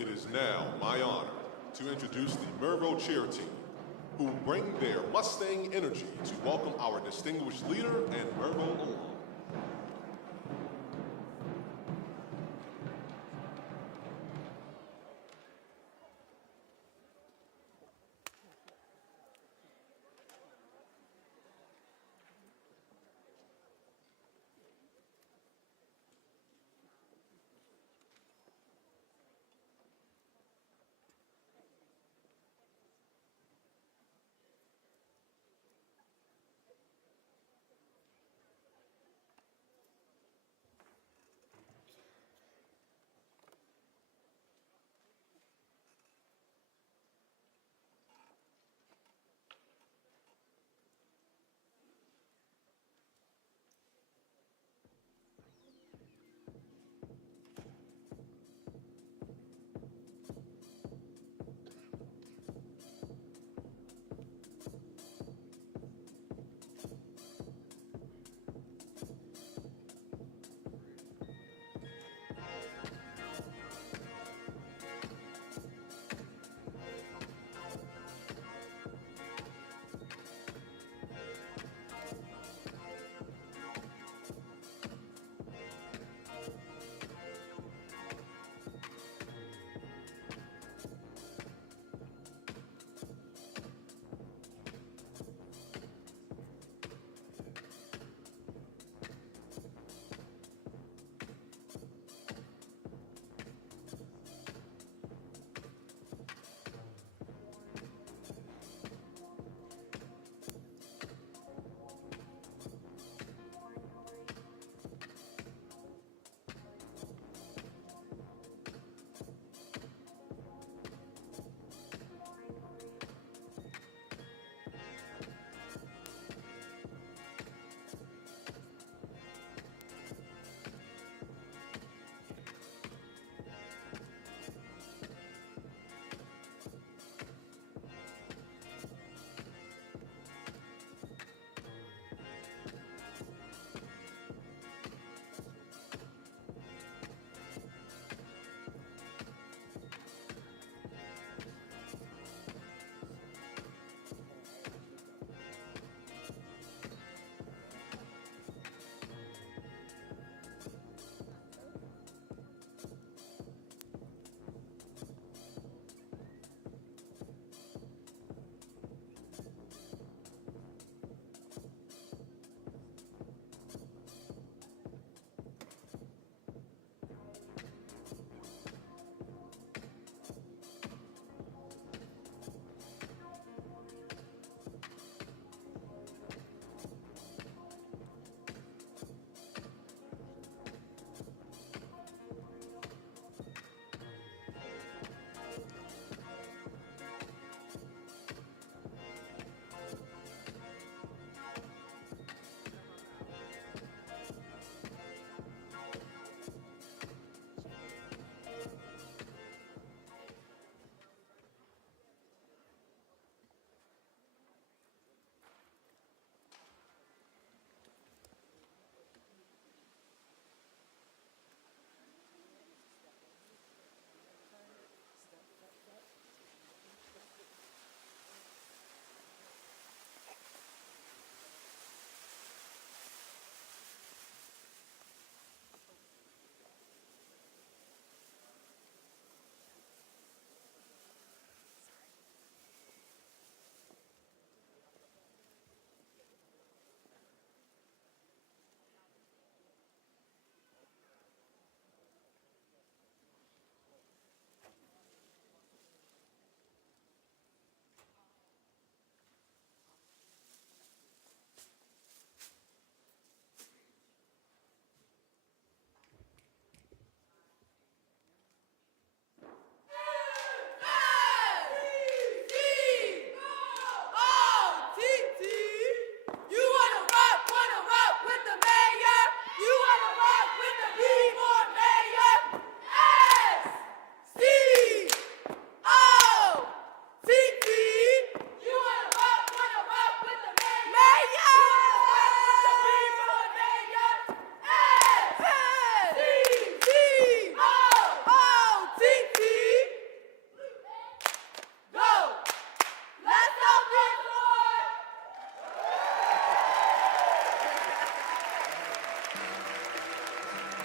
It is now my honor to introduce the Mervo Cheer Team, who bring their Mustang energy to welcome our distinguished leader and Virgo alum.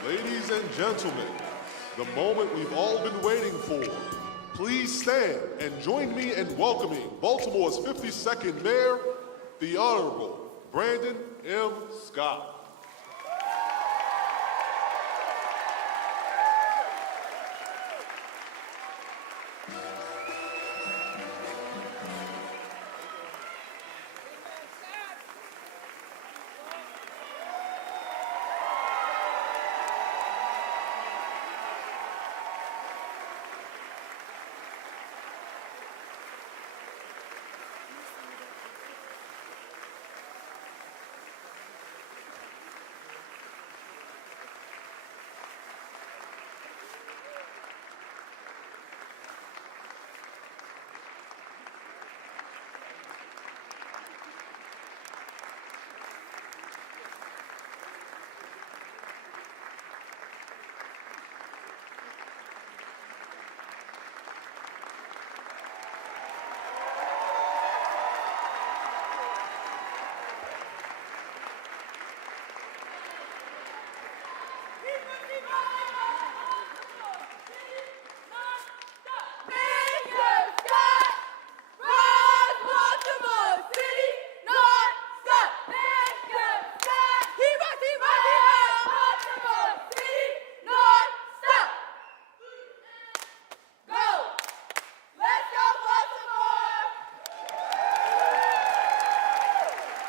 Ladies and gentlemen, the moment we've all been waiting for. Please stand and join me in welcoming Baltimore's 52nd Mayor, the Honorable Brandon M. Scott.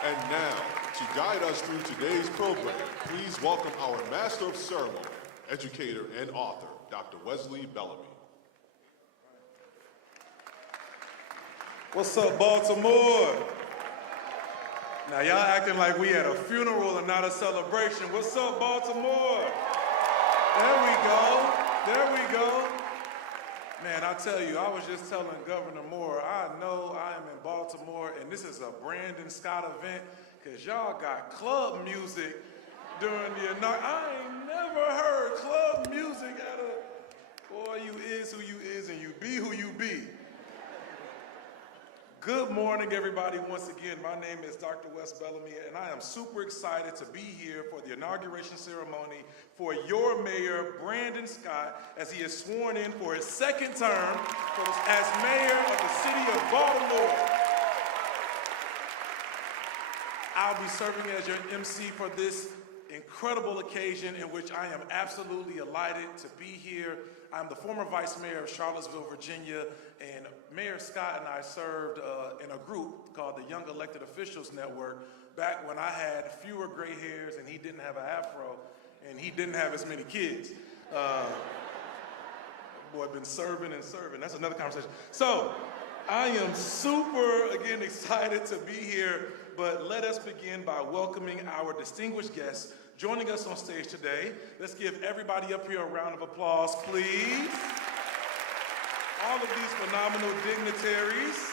And now, to guide us through today's program, please welcome our Master of Ceremony, educator, and author, Dr. Wesley Bellamy. What's up, Baltimore? Now, y'all acting like we at a funeral and not a celebration. What's up, Baltimore? There we go. There we go. Man, I tell you, I was just telling Governor Moore, I know I am in Baltimore, and this is a Brandon Scott event, because y'all got club music during the inauguration. I ain't never heard club music at a, boy, you is who you is, and you be who you be. Good morning, everybody. Once again, my name is Dr. Wes Bellamy, and I am super excited to be here for the inauguration ceremony for your mayor, Brandon Scott, as he is sworn in for his second term as mayor of the city of Baltimore. I'll be serving as your MC for this incredible occasion in which I am absolutely elated to be here. I'm the former vice mayor of Charlottesville, Virginia, and Mayor Scott and I served in a group called the Young Elected Officials Network back when I had fewer gray hairs and he didn't have an afro and he didn't have as many kids. Boy, been serving and serving. That's another conversation. So I am super, again, excited to be here, but let us begin by welcoming our distinguished guests joining us on stage today. Let's give everybody up here a round of applause, please. All of these phenomenal dignitaries.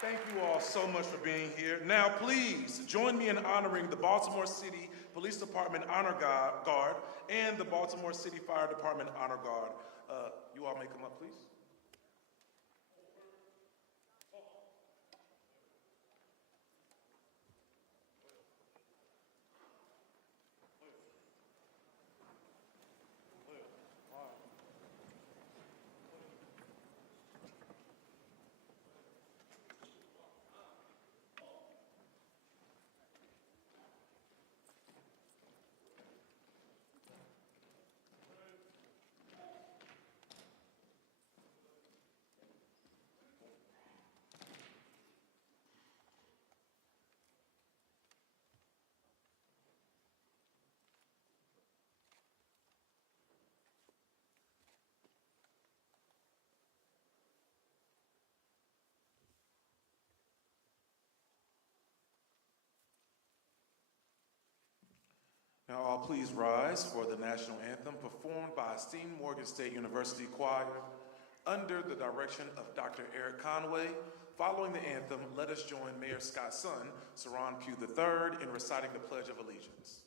Thank you all so much for being here. Now, please join me in honoring the Baltimore City Police Department Honor Guard and the Baltimore City Fire Department Honor Guard. You all may come up, please. Now all please rise for the national anthem performed by esteemed Morgan State University Choir under the direction of Dr. Eric Conway. Following the anthem, let us join Mayor Scott's son, Saron Pugh III, in reciting the Pledge of Allegiance.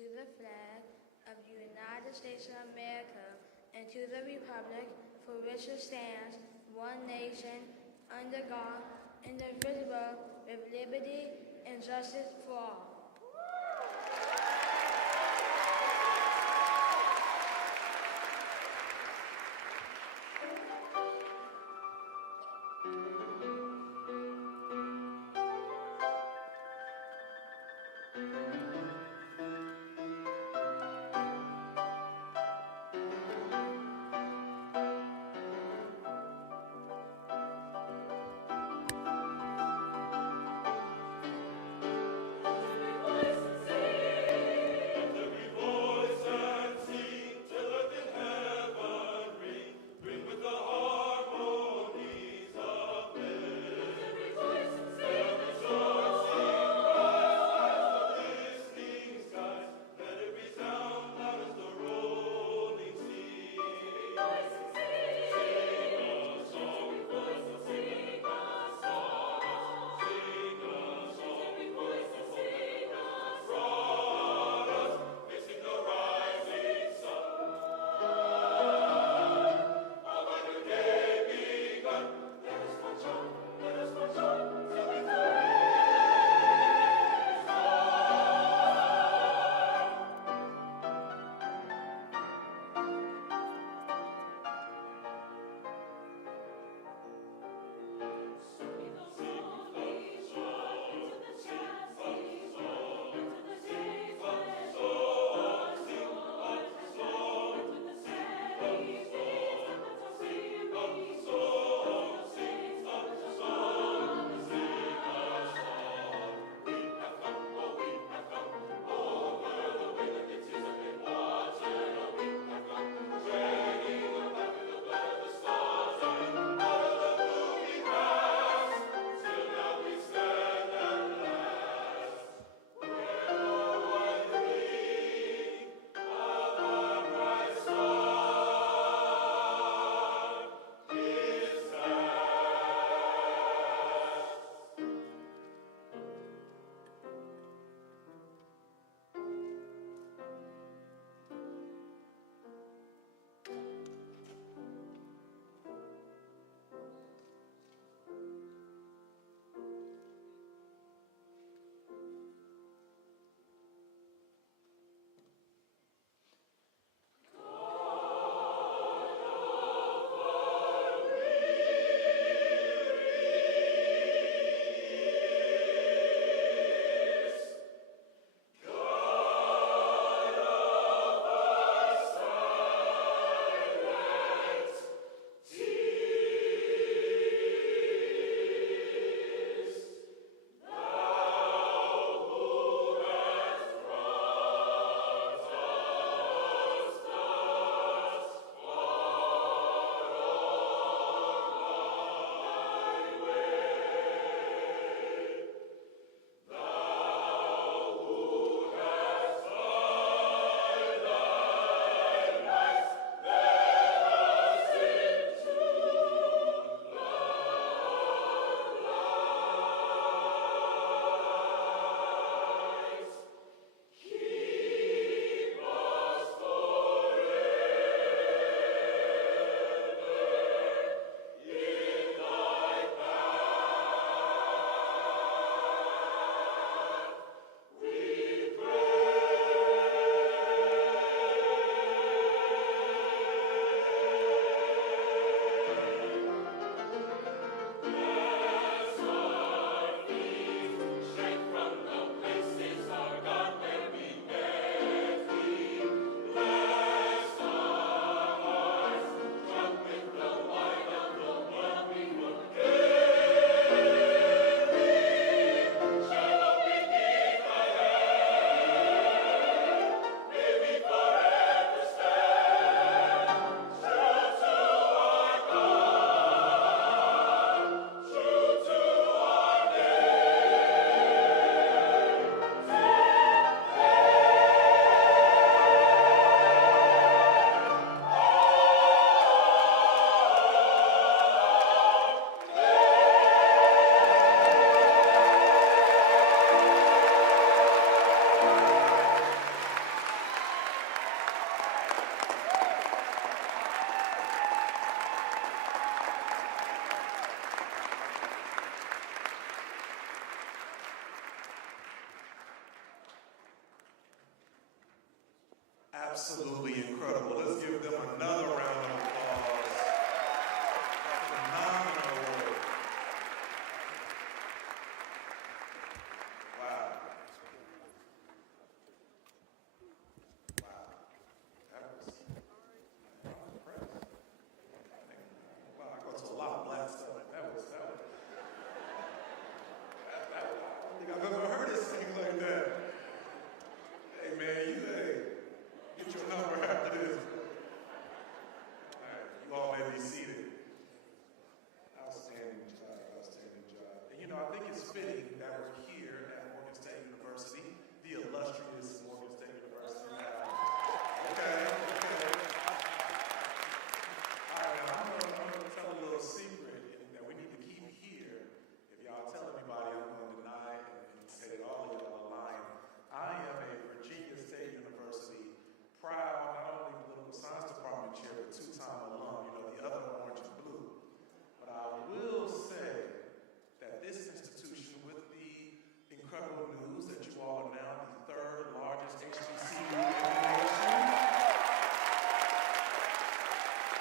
to the flag of the United States of America and to the republic for which it stands, one nation, under God, indivisible, with liberty and justice for all. absolutely incredible. Let's give them another round of applause. Phenomenal work. Wow. Wow. That was impressive. Wow, I go to a lot of black stuff. That was I don't think I've ever heard it sing like that. Hey man, get your number after this. All right, you all may be seated. Outstanding job, outstanding job. And you know, I think it's fitting that we're here at Morgan State University, the illustrious Morgan State University. Okay. All right, I'm gonna tell a little secret that we need to keep here. If y'all tell everybody, I'm gonna deny and say that all of y'all are lying. I am a Virginia State University proud, not only political science department chair, but two-time alum, you know, the other orange and blue. But I will say that this institution, with the incredible news that you all are now the third largest HBCU in the nation,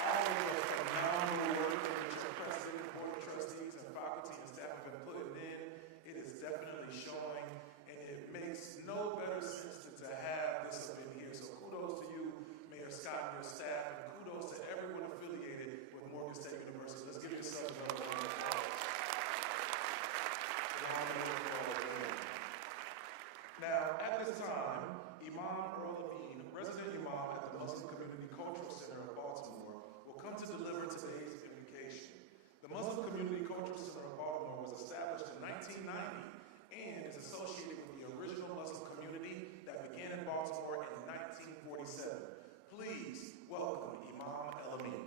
all of the phenomenal work that Mr. President, Board of Trustees, and faculty and staff have been putting in, it is definitely showing, and it makes no better sense than to have this up in here. So kudos to you, Mayor Scott, and your staff, and kudos to everyone affiliated with Morgan State University. Let's give yourselves another round of applause. Now, at this time, Imam Earl Amin, resident Imam at the Muslim Community Cultural Center of Baltimore, will come to deliver today's invocation. The Muslim Community Cultural Center of Baltimore was established in 1990 and is associated with the original Muslim community that began in Baltimore in 1947. Please welcome Imam El Amin.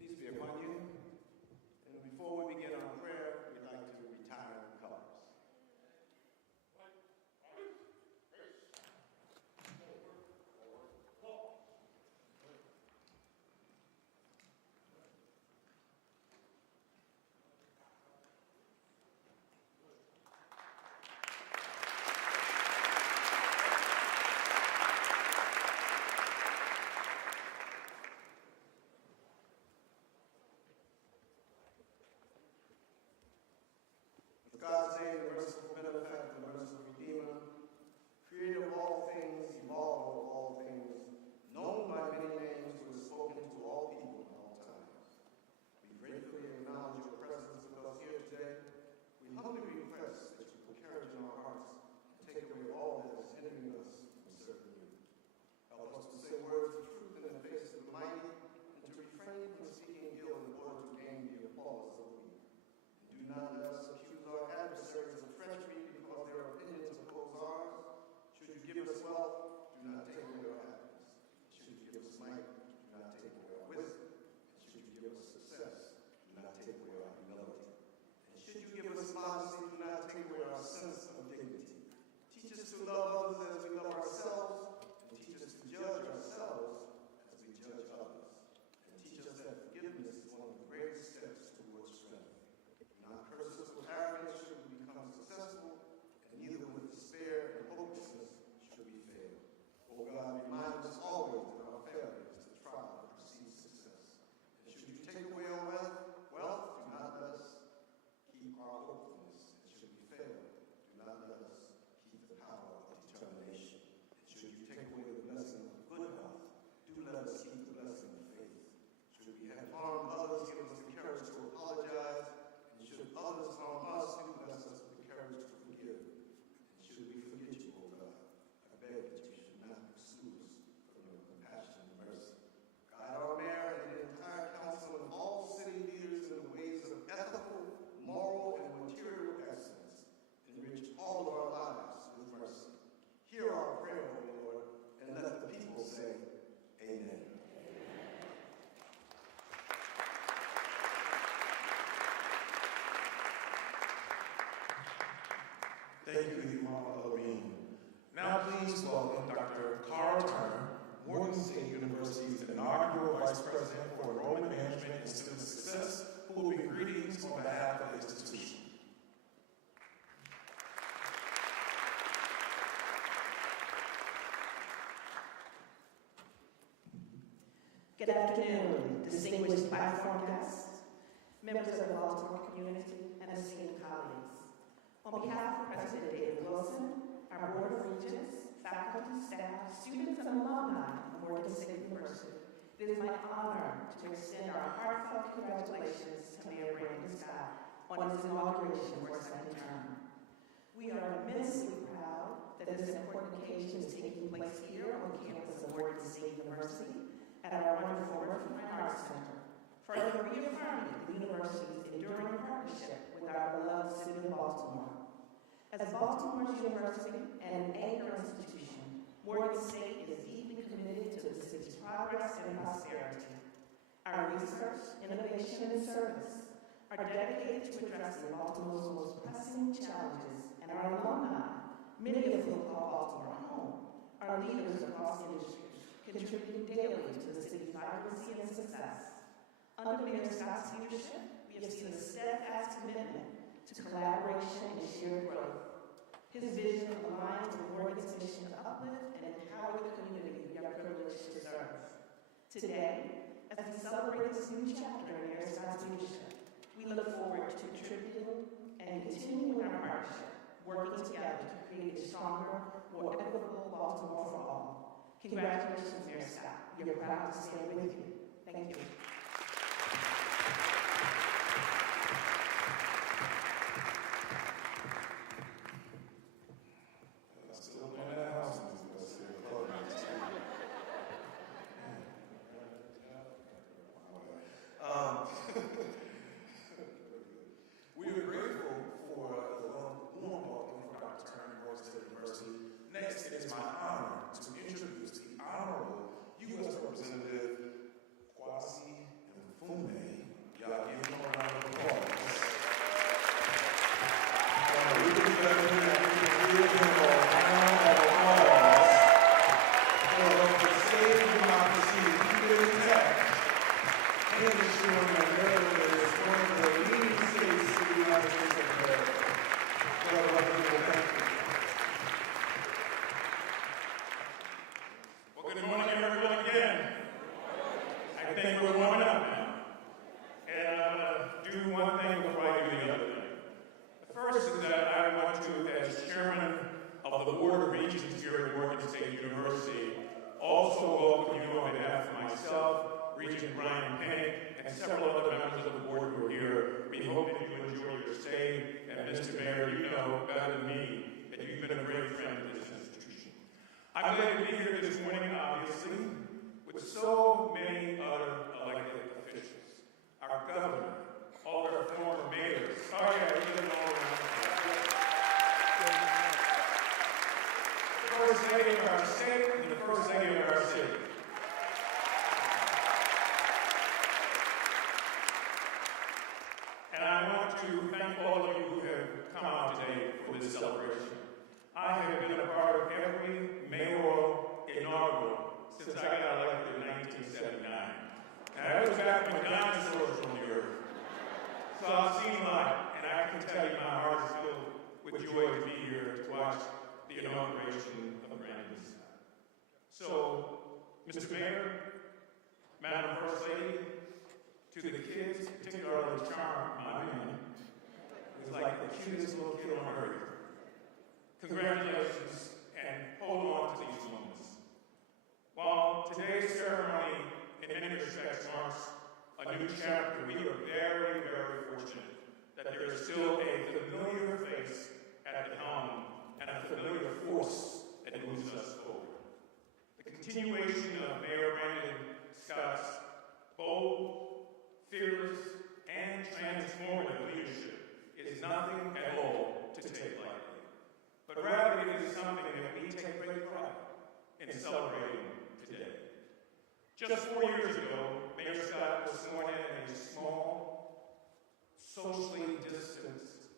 Peace be upon you. And before we begin our prayer, we'd like to retire the colors. God's name, the merciful benefactor, the merciful redeemer, creator of all things, evolver of all things, known by many names, who has spoken to all people in all times. We gratefully acknowledge your presence with us here today. We humbly request that you put courage in our hearts and take away all that is hindering us from serving you. Help us to say words of truth in the face of the mighty, and to refrain from speaking ill in order to gain the applause of the weak. And do not let us accuse our adversaries of treachery because their opinions oppose ours. Should you give us wealth, do not take away our happiness. Should you give us might, do not take away our wisdom. And should you give us success, do not take away our humility. And should you give us modesty, do not take away our sense of dignity. Teach us to love others as we love ourselves, and teach us to judge ourselves as we judge others. And teach us that forgiveness is one of the greatest steps towards strength. Do not curse us with arrogance should we become successful, and neither with despair and hopelessness should we fail. Oh God, remind us always that our failure is the trial that precedes success. And should you take away our wealth, do not let us keep our hopefulness. And should we fail, do not let us keep the power of determination. And should you take away the blessing of good health, do let us keep the blessing of faith. Should we have harmed others, give us the courage to apologize. And should others harm us, do bless us with the courage to forgive. And should we forget you, O God, I beg that you should not exclude us from your compassion and mercy. Guide our mayor and the entire council and all city leaders in the ways of ethical, moral, and material excellence. Enrich all of our lives with mercy. Hear our prayer, O Lord, and let the people say, Amen. Thank you, Imam El Amin. Now please welcome Dr. Carl Turner, Morgan State University's inaugural Vice President for Enrollment Management and Student Success, who will bring greetings on behalf Good afternoon, distinguished platform guests, members of the Baltimore community, and esteemed colleagues. On behalf of President David Wilson, our Board of Regents, faculty, staff, students, and alumni of Morgan State University, it is my honor to extend our heartfelt congratulations to Mayor Brandon Scott on his inauguration for a second term. We are immensely proud that this important occasion is taking place here on campus of Morgan State University at our wonderful Murphy Fine Arts Center, further reaffirming the university's enduring partnership with our beloved city of Baltimore. As Baltimore's university and an anchor institution, Morgan State is deeply committed to the city's progress and prosperity. Our research, innovation, and service are dedicated to addressing Baltimore's most pressing challenges, and our alumni, many of whom call Baltimore home, are leaders across industries, contributing daily to the city's vibrancy and success. Under Mayor Scott's leadership, we have seen a steadfast commitment to collaboration and shared growth. His vision aligns with Morgan's mission to uplift and empower the community we are privileged to serve. Today, as we celebrate this new chapter in Mayor Scott's leadership, we look forward to contributing and continuing our partnership, working together to create a stronger, more equitable Baltimore for all. Congratulations, Mayor Scott. We are proud to stand with you. Thank you. Still in that house. We are grateful for the warm welcome from Dr. Turner, Morgan State University. Next, it is my honor to introduce the Honorable U.S. Representative Kwasi Mfume. Y'all give him a round of applause. We can give him a round of applause for saving democracy, keeping it intact, and ensuring that Maryland is one of the leading states in the United States of America. Well, good morning, everyone, again. I think we're warming up now. And I'm going to do one thing before I do the other thing. The first is that I want to, as chairman of the Board of Regents here at Morgan State University, also welcome you on behalf of myself, Regent Brian Penny, and several other members of the board who are here. We hope that you enjoy your stay. And Mr. Mayor, you know better than me that you've been a great friend of this institution. I'm glad to be here this morning, obviously, with so many other elected officials. Our governor, all our former mayors. Sorry, I didn't know the first lady of our state and the first lady of our city. And I want to thank all of you who have come out today for this celebration. I have been a part of every mayoral inaugural since I got elected in 1979. And that was back when dinosaurs roamed the earth. So I've seen a lot, and I can tell you my heart is filled with joy to be here to watch the inauguration of Brandon Scott. So, Mr. Mayor, Madam First Lady, to the kids, particularly Charm, my man, who's like the cutest little kid on earth. Congratulations, and hold on to these moments. While today's ceremony in many respects marks a new chapter, we are very, very fortunate that there is still a familiar face at the helm and a familiar force that moves us forward. The continuation of Mayor Brandon Scott's bold, fearless, and transformative leadership is nothing at all to take lightly, but rather it is something that we take great pride in celebrating today. Just 4 years ago, Mayor Scott was sworn in a small, socially distanced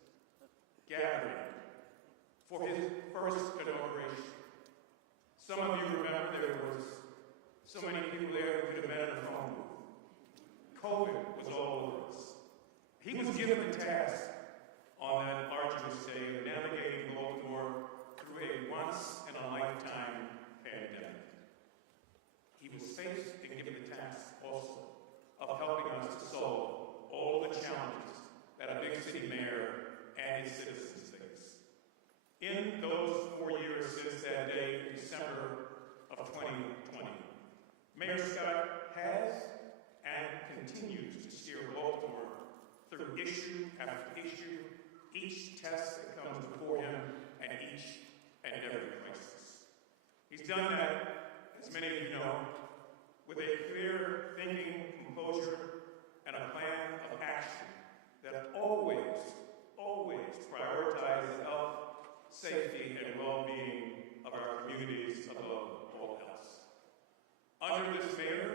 gathering for his first inauguration. Some of you remember there was so many people there who could have met on the phone booth. COVID was all over us. He was given the task on that arduous day of navigating Baltimore through a once-in-a-lifetime pandemic. He was faced and given the task Mayor Scott has and continues to steer Baltimore through issue after issue, each test that comes before him, and each and every crisis. He's done that, as many of you know, with a clear thinking, composure, and a plan of action that always prioritizes the health, safety, and well-being of our communities above all else. Under this mayor,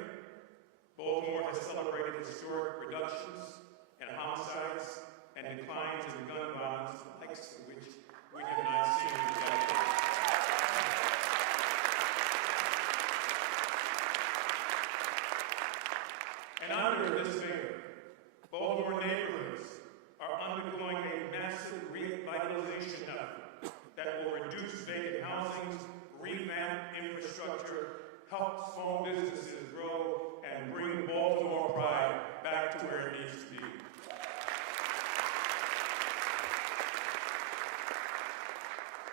Baltimore has celebrated historic reductions in homicides and declines in gun violence, the likes of which we have not seen in decades. And under this mayor, Baltimore neighborhoods are undergoing a massive revitalization effort that will reduce vacant housing, revamp infrastructure, help small businesses grow, and bring Baltimore pride back to where it needs to be.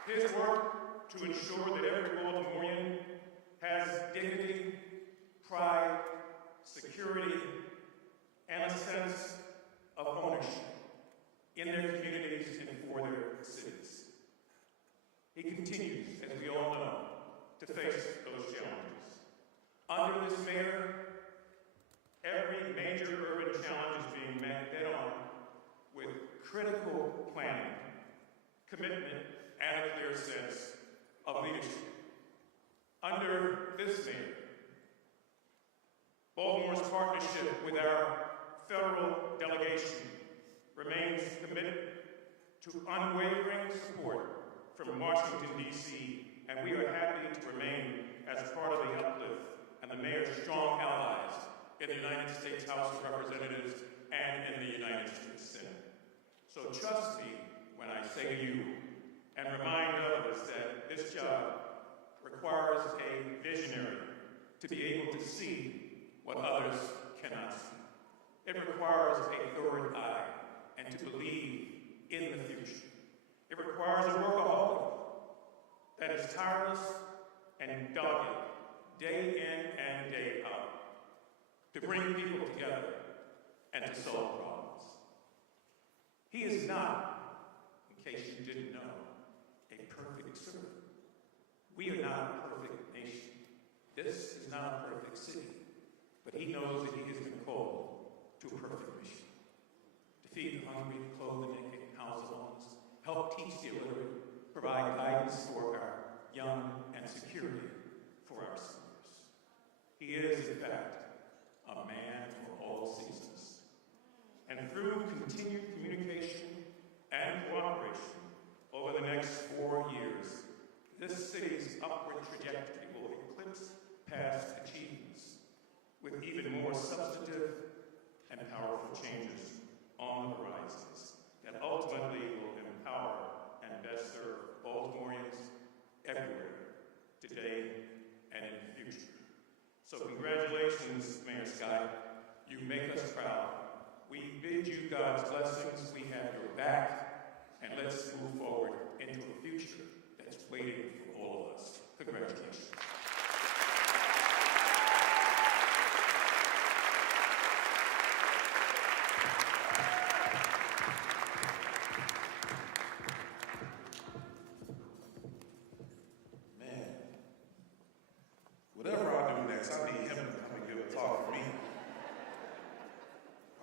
His work to ensure that every Baltimorean has dignity, pride, security, and a sense of ownership in their communities and for their cities. He continues, as we all know, to face those challenges. Under this mayor, every major urban challenge is being met head-on with critical planning, commitment, and a clear sense of leadership. Under this mayor, Baltimore's partnership with our federal delegation remains committed to unwavering support from Washington, D.C., and we are happy to remain as part of the uplift and the mayor's strong allies in the United States House of Representatives and in the United States Senate. So trust me when I say you, and remind others that this job requires a visionary to be able to see what others cannot see. It requires a third eye and to believe in the future. It requires a workaholic that is tireless and dogged day in and day out to bring people together and to solve problems. He is not, in case you didn't know, a perfect servant. We are not a perfect nation. This is not a perfect city. But he knows that he has been called to a perfect mission. To feed the hungry, clothe the naked, house the homeless, help teach the illiterate, provide guidance for our young, and security for our seniors. He is, in fact, a man for all seasons. And through continued communication and cooperation over the next 4 years, this city's upward trajectory will eclipse past achievements with even more substantive and powerful changes on the horizons that ultimately will empower and best serve Baltimoreans everywhere, today and in the future. So congratulations, Mayor Scott. You make us proud. We bid you God's blessings. We have your back. And let's move forward into a future that's waiting for all of us. Congratulations. Whatever I do next, I need him to come and give a talk for me.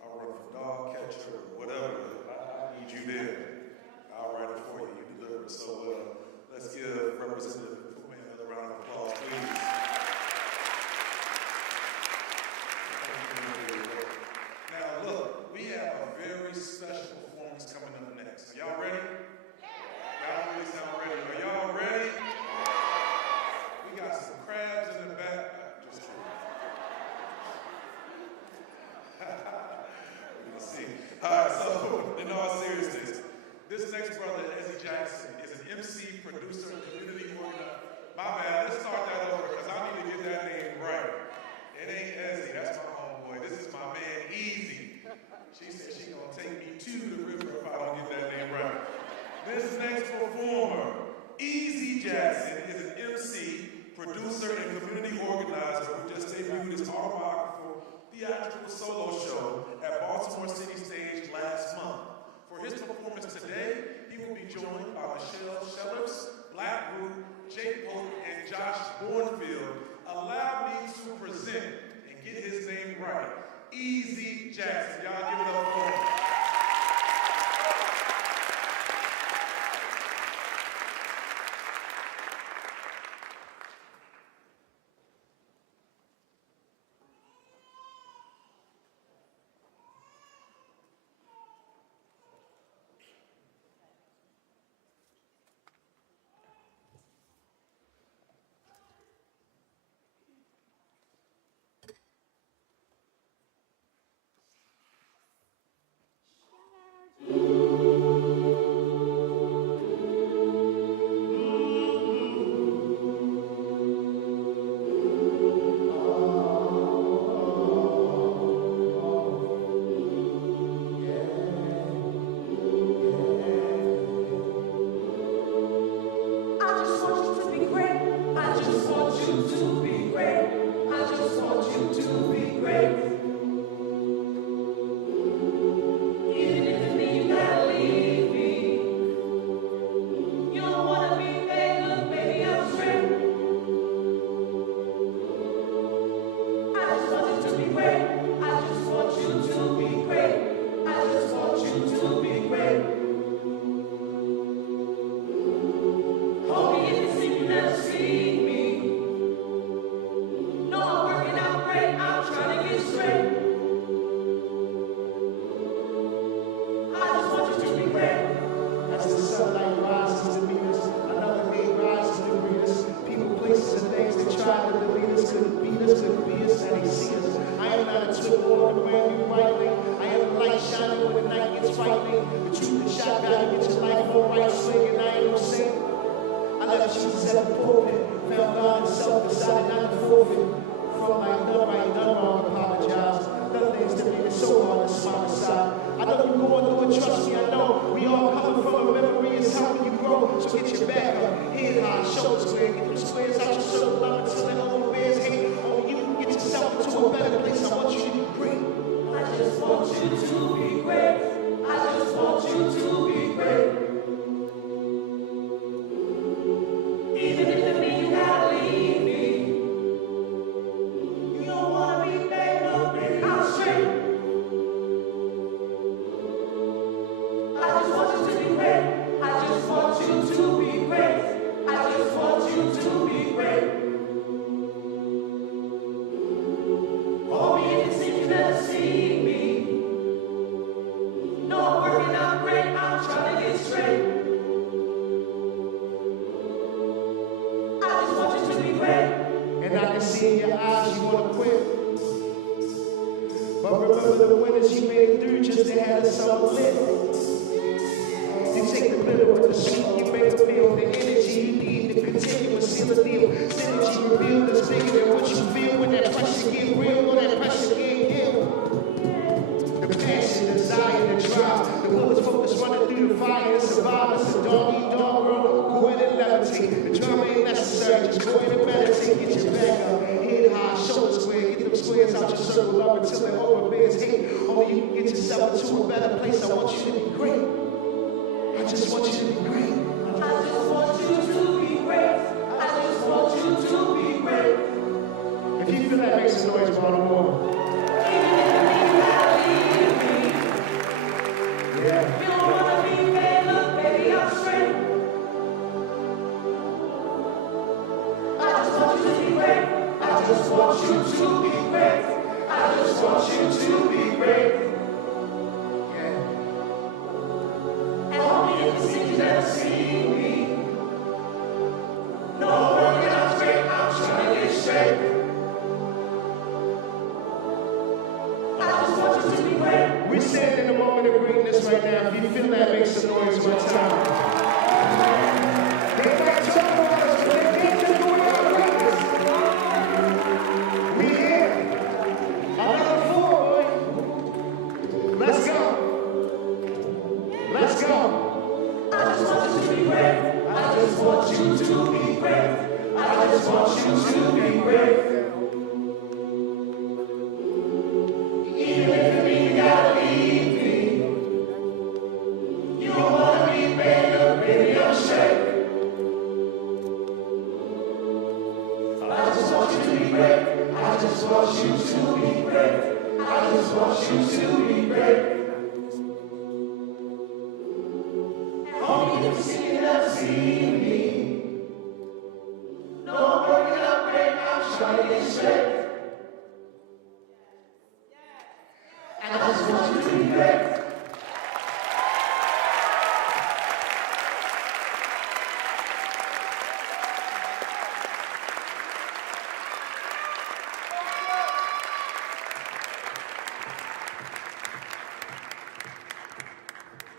I'll run for dog catcher or whatever. I need you there. I'll write it for you. You deliver it so well. Let's give Representative theatrical solo show at Baltimore City Stage last month. For his performance today, he will be joined by Michelle Schellers, Black Root, Jake Polk, and Josh Bornfield. Allow me to present and get his name right, Easy Jackson. Y'all give it up for him.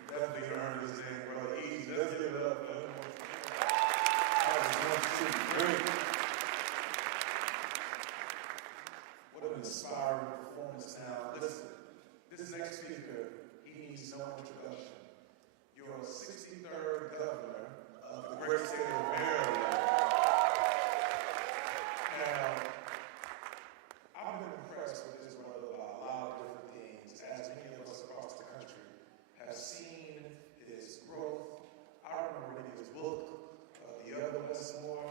Definitely earned this thing, brother. Easy. Let's give it up. That was great. What an inspiring performance. Now, listen, this next speaker, he needs no introduction. You're a 63rd governor of the great state of Maryland. Now, I've been impressed with this brother by a lot of different things, as many of us across the country have seen his growth. I remember reading his book, The Other WMAR.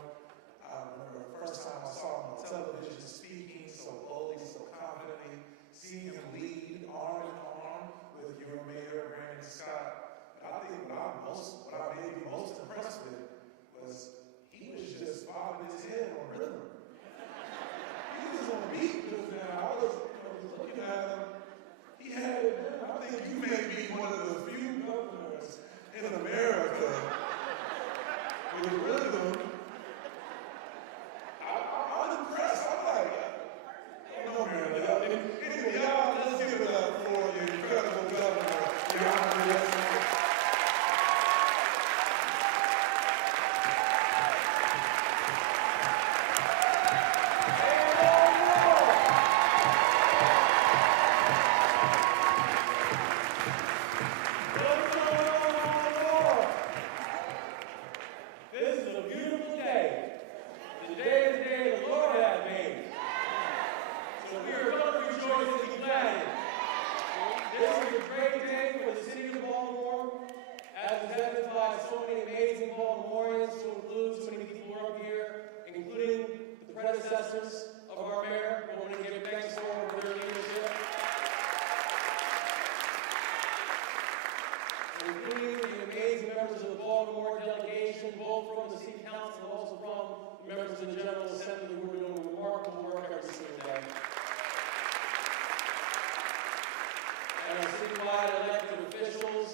I remember the first time I saw him on television speaking so boldly, so confidently, seeing him lead arm in arm with your mayor, Brandon Scott. And I think what I may be most impressed with was he was just bobbing his head on rhythm. He was on beat just now. I was looking at him. He had it. I think you may be one of the few governors in America with rhythm. I'm impressed. I'm like, no, man. Anyway, y'all, let's give it up for the incredible governor, the honorable. This is a beautiful day. The day is the day the Lord has made. So we are going to rejoice and be glad in it. This is a great day for the city of Baltimore, as is evidenced by so many amazing Baltimoreans, to include so many people up here, including the predecessors of our mayor. I want to give thanks for their leadership. Including the amazing members of the Baltimore delegation, both from the city council and also from the members of the General Assembly, who are doing remarkable work every single day. And our citywide elected officials,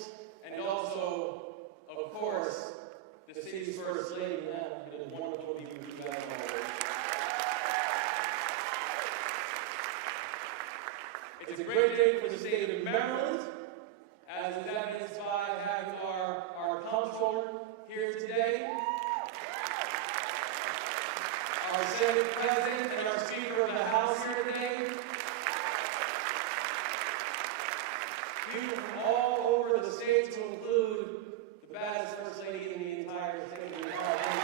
and also, of course, the city's First Lady. It is wonderful to be with you guys always. It's a great day for the state of Maryland, as is evidenced by having our comptroller here today, our Senate President and our Speaker of the House here today, people from all over the state, to include the baddest First Lady in the entire state, the entire country.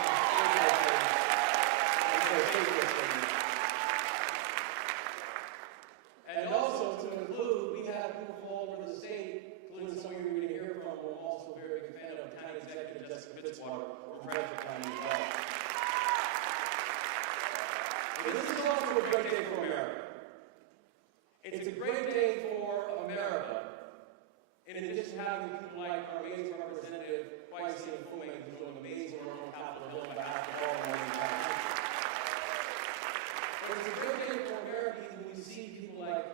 And also to include, we have people from all over the state, including some of you we're going to hear from, who I'm also a very big fan of, County Executive Jessica Fitzwater from Bradford County as well. But this is also a great day for America. It's a great day for America. In addition to having people like our amazing Representative Wysie and Fume, who's doing amazing work on Capitol Hill on behalf of all American country. But it's a great day for America when we see people like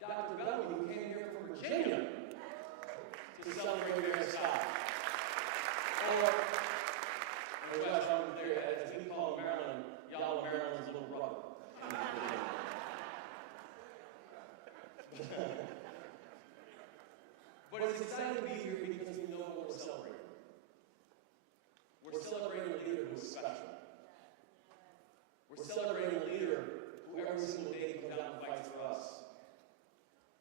Dr. Bellamy, who came here from Virginia to celebrate Mayor Scott. Or, in the West, as we call Maryland, y'all are Maryland's little brother. But it's exciting to be here because we know what we're celebrating. We're celebrating a leader who is special. We're celebrating a leader who every single day comes out and fights for us.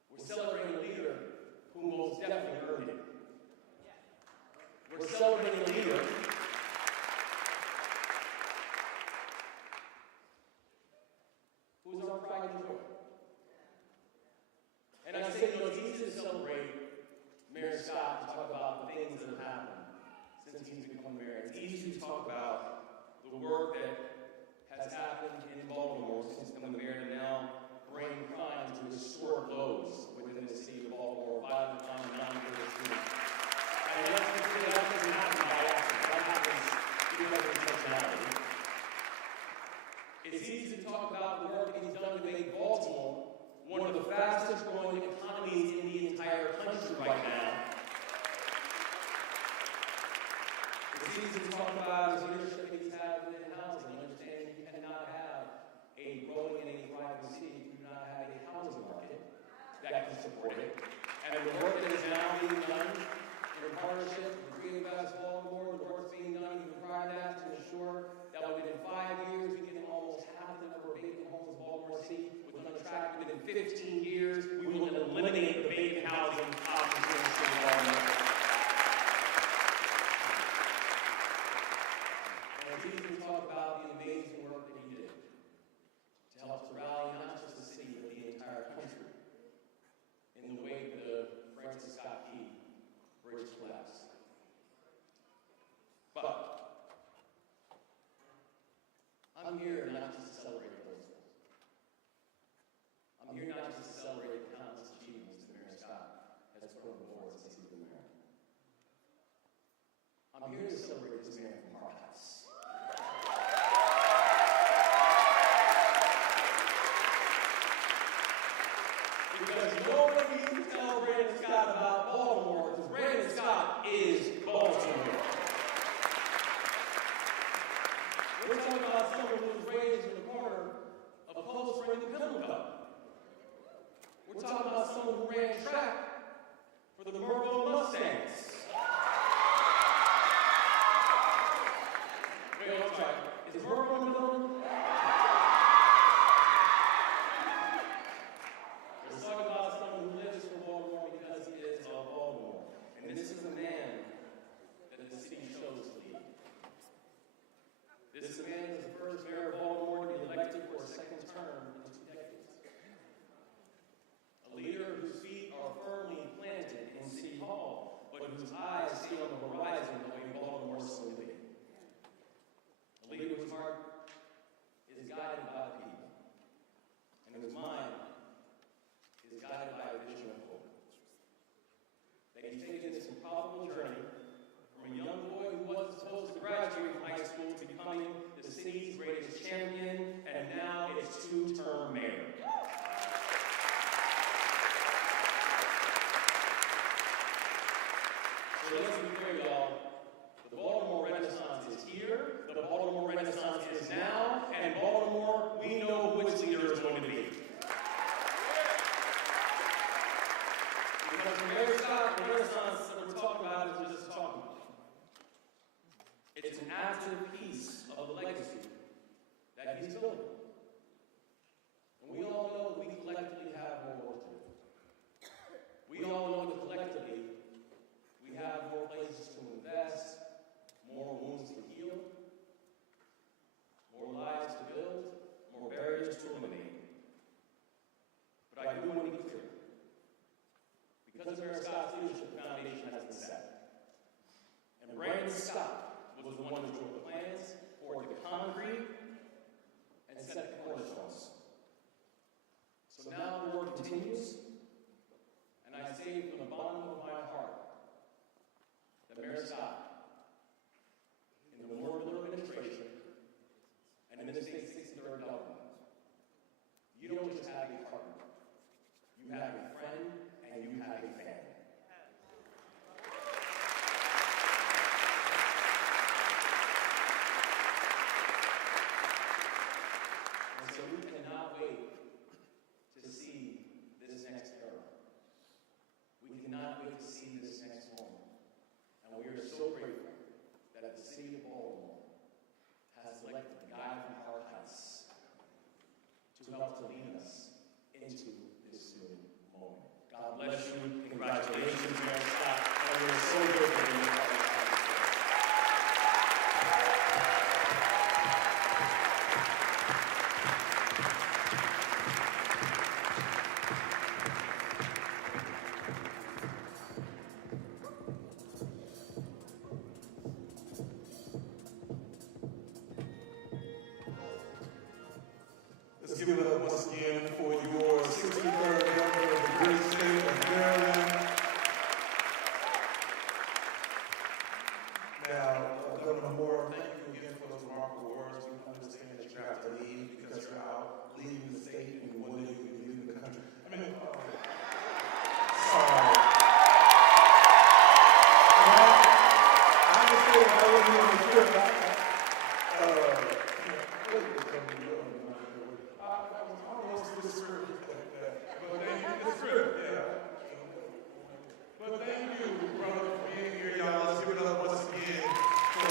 We're celebrating a leader who most definitely earned it. We're celebrating a leader who's our pride and joy. And I say, it's easy to celebrate Mayor Scott, to talk about the things that have happened since he's become mayor. It's easy to talk about the work that has happened It's easy to talk about the work that he's done to make Baltimore one of the fastest growing economies in the entire country right now. It's easy to talk about his leadership that he's had within housing, understanding you cannot have a growing and a thriving city if you do not have a housing market that can support it. And the work that is now being done in partnership with the Creative Vast Baltimore, the work being done even prior to that to ensure that within 5 years we get almost half the number of vacant homes in Baltimore City. We're on track within 15 years we will eliminate the vacant housing options in the city of Baltimore. And it's easy to talk about the amazing work that he did to help to rally not just the city but the entire country in the wake of the Francis Scott Key bridge collapse. But I'm here not just to celebrate those things. I'm here not just to celebrate the countless achievements that Mayor Scott has put on the board since he's been mayor. I'm here to celebrate this man from our house. Because nobody can tell Brandon Scott about Baltimore, because Brandon Scott is Baltimore. We're talking about someone who was raised in the corner of Cold Spring and Pimlico. We're talking about someone who ran track for the Mervo Mustangs. Wait, I'm sorry. Is Mervo in the building? We're talking about someone who lives for Baltimore because he is of Baltimore. And this is a man that the city chose to lead. This man is the first mayor of Baltimore to be elected for a second term in 2 decades. A leader whose feet are firmly planted in City Hall, but whose eyes see on the horizon the way Baltimore should be. A leader whose heart is guided by the people, and whose mind is guided by a vision of hope. That he's taken this improbable journey from a young boy who wasn't supposed to graduate from high school to becoming the city's greatest champion, and now its 2-term mayor. So let's be clear, y'all. The Baltimore Renaissance is here, the Baltimore Renaissance is now, and Baltimore, we know which leader is going to be. Because for Mayor Scott, the Renaissance that we're talking about is just talking about. It's an active piece of the legacy that he's building. And we all know that we collectively have more work to do. We all know that collectively we have more places to invest, more wounds to heal, more lives to build, more barriers to eliminate. But I do want to be clear. Because of Mayor Scott's leadership, the foundation has been set. And Brandon Scott was the one who drew the plans, poured the concrete, and set the cornerstones. So now the work continues, and I say from the bottom of my heart that Mayor Scott, in the Memorial administration, and in the state's 63rd government, you don't just have a partner, you have a friend, and you have a family. And so we cannot wait to see this next era. We cannot wait to see this next moment. And we are so grateful that the city of Baltimore has elected the guy from our house to help to lead us into this new moment. God bless you. Congratulations, Mayor Scott. And we're so grateful to be a part of this. Let's give it up once again for your 63rd governor of the great state of Maryland. Now, Governor Moore, thank you again for those remarkable words. We understand that you have to leave because almost the script. But thank you, the script, yeah. But thank you, brother, for being here, y'all. Let's give it up once again for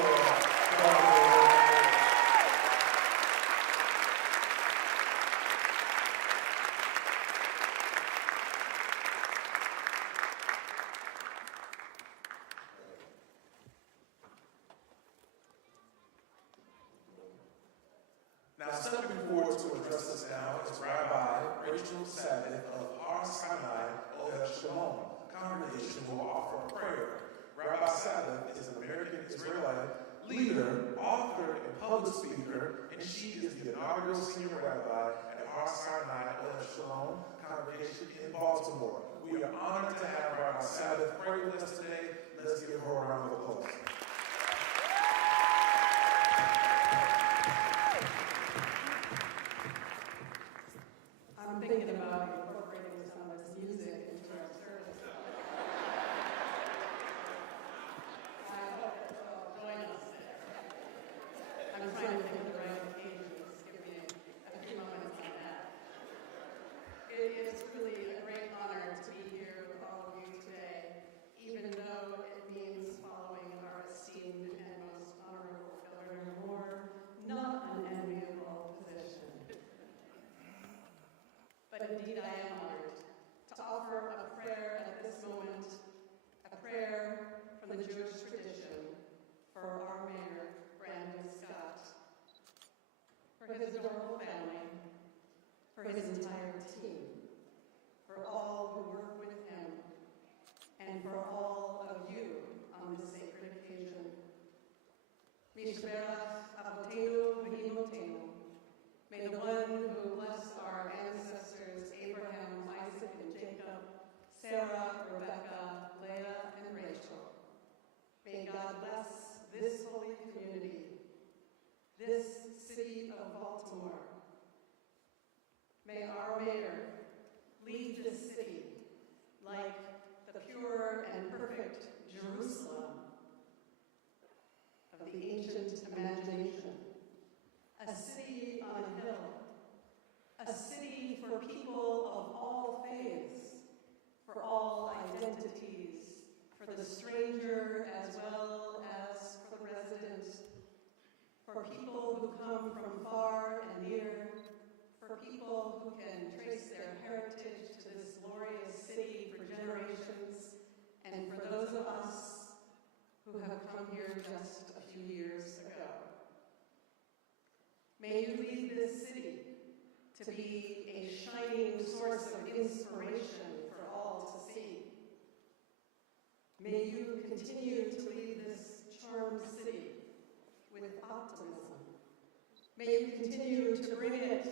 Now, stepping forward to address us now is Rabbi Rachel Sabbath of Har Sinai Ohel Shalom, a congregation who will offer a prayer. Rabbi Sabbath is an American Israelite leader, author, and public speaker, and she is the inaugural senior rabbi at Har Sinai Ohel Shalom congregation in Baltimore. We are honored to have Rabbi Sabbath pray with us today. Let's give her a round of applause. I'm thinking about incorporating some of this music into our service. I hope that you'll all join us there. I'm trying to think of the right occasions. Give me a few moments on that. It is really a great honor to be here with all of you today, even though it means following our esteemed and most honorable Governor Moore, not an enviable position. But indeed I am honored to offer a prayer at this moment, a prayer from the Jewish tradition for our mayor, Brandon Scott, for his adorable family, for his entire team, for all who work with him, and for all of you on this sacred occasion. Mishberach Avotenu V'Imotenu. May the one who blessed our ancestors Abraham, Isaac, and Jacob, Sarah, Rebecca, Leah, and Rachel. May God bless this holy community, this city of Baltimore. May our mayor lead this city like the pure and perfect Jerusalem of the ancient imagination. A city on a hill, a city for people of all faiths, for all identities, for the stranger as well as for the resident, for people who come from far and near, for people who can trace their heritage to this glorious city for generations, and for those of us who have come here just a few years ago. May you lead this city to be a shining source of inspiration for all to see. May you continue to lead this charmed city with optimism. May you continue to bring it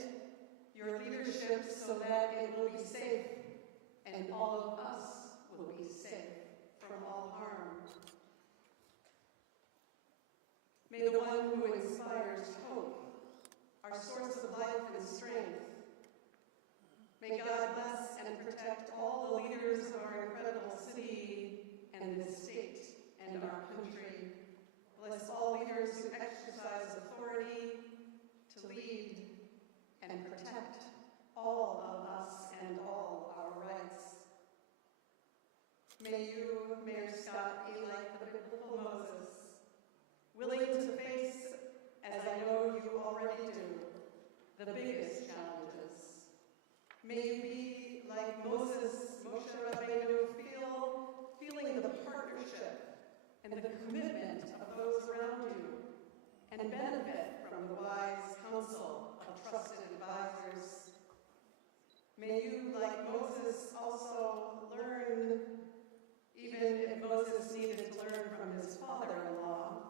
your leadership so that it will be safe and all of us will be safe from all harm. May the one who inspires hope, our source of life and strength. May God bless and protect all the leaders of our incredible city and this state and our country. Bless all leaders who exercise authority to lead and protect all of us and all our rights. May you, Mayor Scott, be like the biblical Moses, willing to face, as I know you already do, the biggest challenges. May you be like Moses, Moshe Rabbeinu, feeling the partnership and the commitment of those around you, and benefit from the wise counsel of trusted advisors. May you, like Moses, also learn, even if Moses needed to learn from his father-in-law,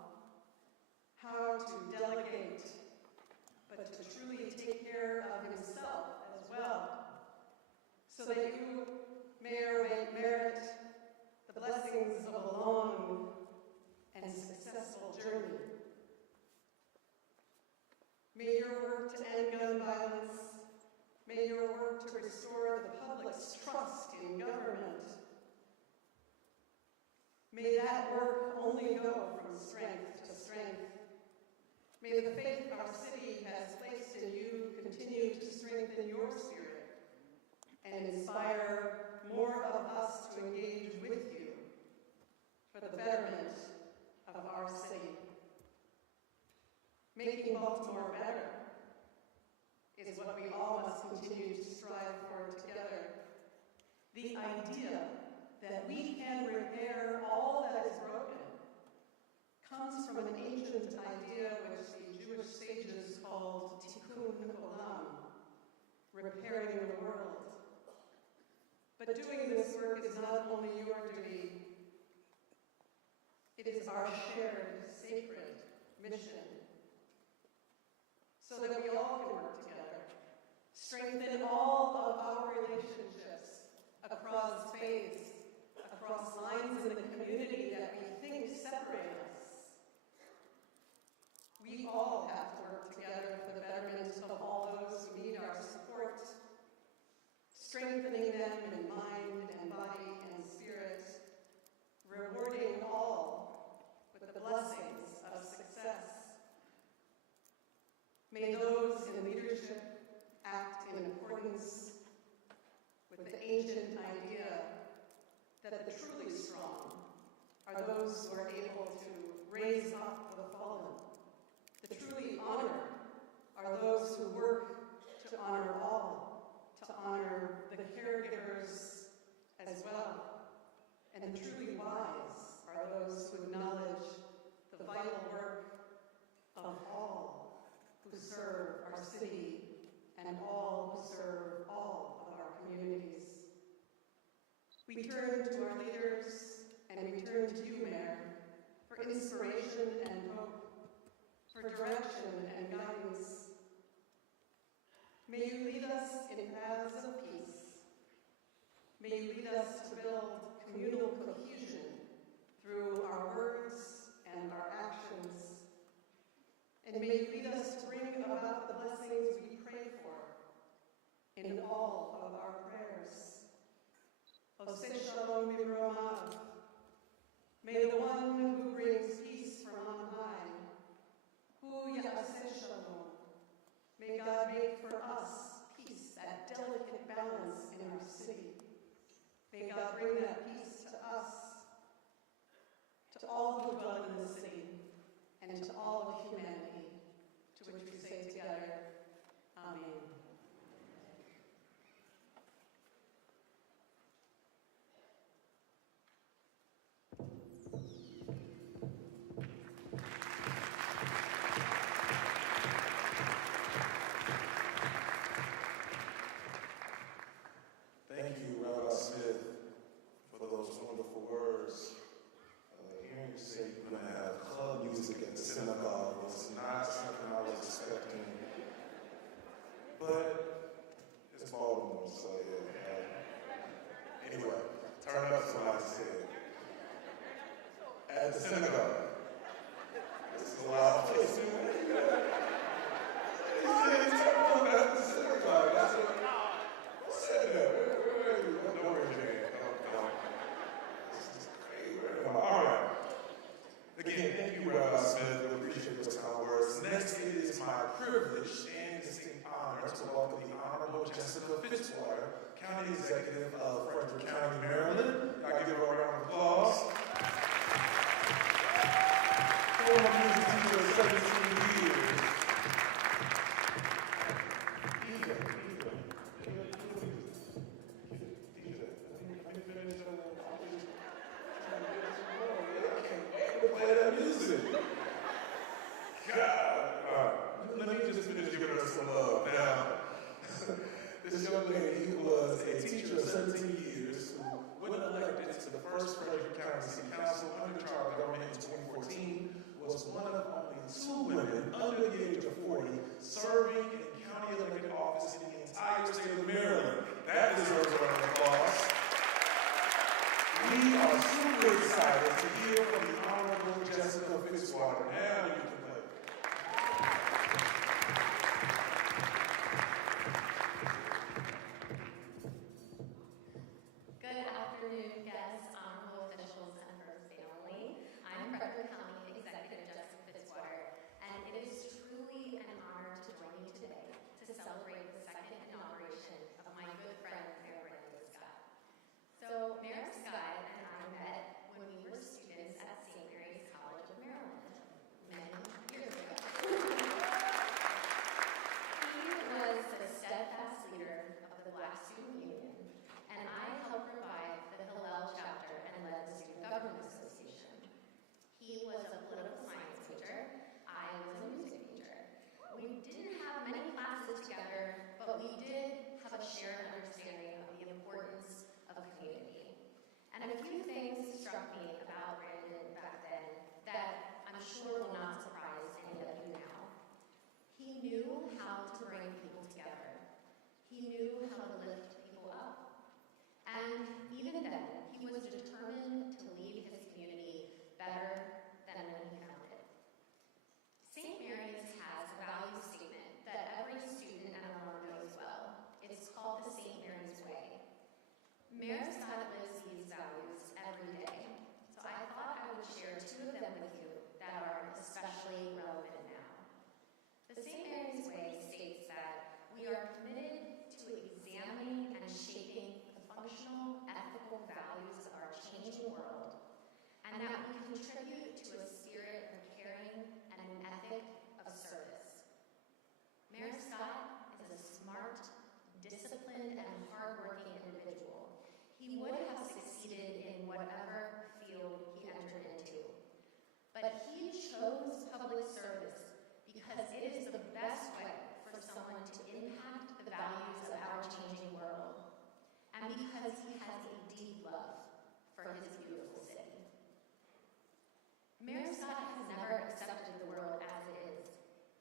how to delegate, but to truly take care of himself as well, so that you, Mayor, may merit the blessings of a long and successful journey. May your work to end gun violence, may your work to restore the public's trust in government, may that work only go from strength to strength. May the faith our city has placed in you continue to strengthen your spirit and inspire more of us to engage with you for the betterment of our city. Making Baltimore better is what we all must continue to strive for together. The idea that we can repair all that is broken comes from an ancient idea which the Jewish sages called tikkun olam, repairing the world. But doing this work is not only your duty, it is our shared, sacred mission. So that we all can work together, strengthen all of our relationships across faiths, across lines in the community that we think separate us. We all have to work together for the betterment of all those who need our support, strengthening them in mind and body and spirit, rewarding all with the blessings of success. May those in leadership act in accordance with the ancient idea that the truly strong are those who are able to raise up the fallen. The truly honored are those who work to honor all, to honor the caregivers as well. And the truly wise are those who acknowledge the vital work of all who serve our city and all who serve all of our communities. We turn to our leaders and we turn to you, Mayor, for inspiration and hope, for direction and guidance. May you lead us in paths of peace. May you lead us to build communal cohesion through our words and our actions. And may you lead us to bring about the blessings we pray for in all of our prayers. Ose Shalom Miromav. May the one who brings peace from on high, Hu Ya'aseh Shalom. May God make for us peace, that delicate balance in our city. May God bring that peace to us, to all who dwell in the city, and to all of humanity, to which we say together, Amen. Thank you, Rabbi Smith, for those wonderful words. Hearing you say you're going to have club music at the synagogue was not something I was expecting. But it's Baltimore, so yeah. Anyway, turn up somebody's head. At the synagogue. This is a wild place, man. He said, turn up at the synagogue. That's what I said that. Don't worry, man. Don't. This is crazy. All right. Again, thank you, Rabbi Smith. We appreciate those kind words. Next, it is my privilege and distinct honor to welcome the Honorable Jessica Fitzwater, County Executive of Frederick County, Maryland. I give her a round of applause. Former music teacher of 17 years. Let me just finish giving her some love. Now, this young lady who was a teacher of 17 years, who when elected to the first Frederick County City Council under trial government in 2014, was one of only 2 women under the age of 40 serving in county elected office in the entire state of Maryland. That deserves a round of applause. We are super excited to hear from the Honorable Jessica Fitzwater. Now you can play. Good afternoon, guests, honorable officials, and first family. I'm Frederick County Executive Jessica Fitzwater, and it is shared understanding of the importance of community. And a few things struck me about Brandon back then that I'm sure will not surprise any of you now. He knew how to bring people together. He knew how to lift people up. And even then, he was determined to leave his community better than when he found it. St. Mary's has a value statement that every student and alum knows well. It's called the St. Mary's Way. Mayor Scott lives these values every day, so I thought I would share two of them with you that are especially relevant now. The St. Mary's Way states that we are committed to examining and shaping the functional, ethical values of our changing world, and that we contribute to a spirit of caring and an ethic of service. Mayor Scott is a smart, disciplined, and hardworking individual. He would have succeeded in whatever field he entered into. But he chose public service because it is the best way for someone to impact the values of our changing world, and because he has a deep love for his beautiful city. Mayor Scott has never accepted the world as it is.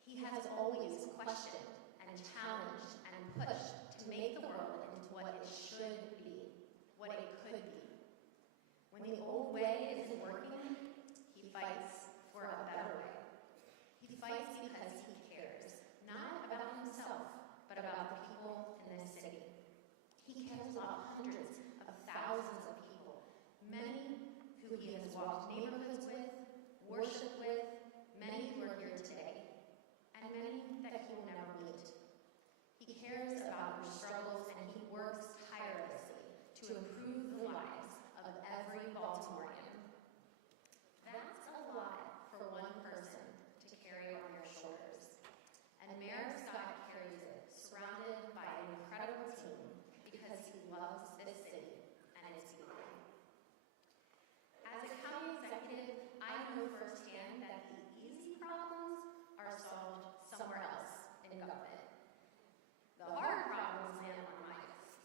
He has always questioned and challenged and pushed to make the world into what it should be, what it could be. When the old way isn't working, he fights for a better way. He fights because he cares, not about himself, but about the people in this city. He cares about hundreds of thousands of people, many who he has walked neighborhoods with, worshiped with, many who are here today, and many that he will never meet. He cares about your struggles, and he works tirelessly to improve the lives of every Baltimorean. That's a lot for one person to carry on your shoulders. And Mayor Scott carries it, surrounded by an incredible team, because he loves this city and its people. As a county executive, I know firsthand that the easy problems are solved somewhere else in government. The hard problems land on my desk.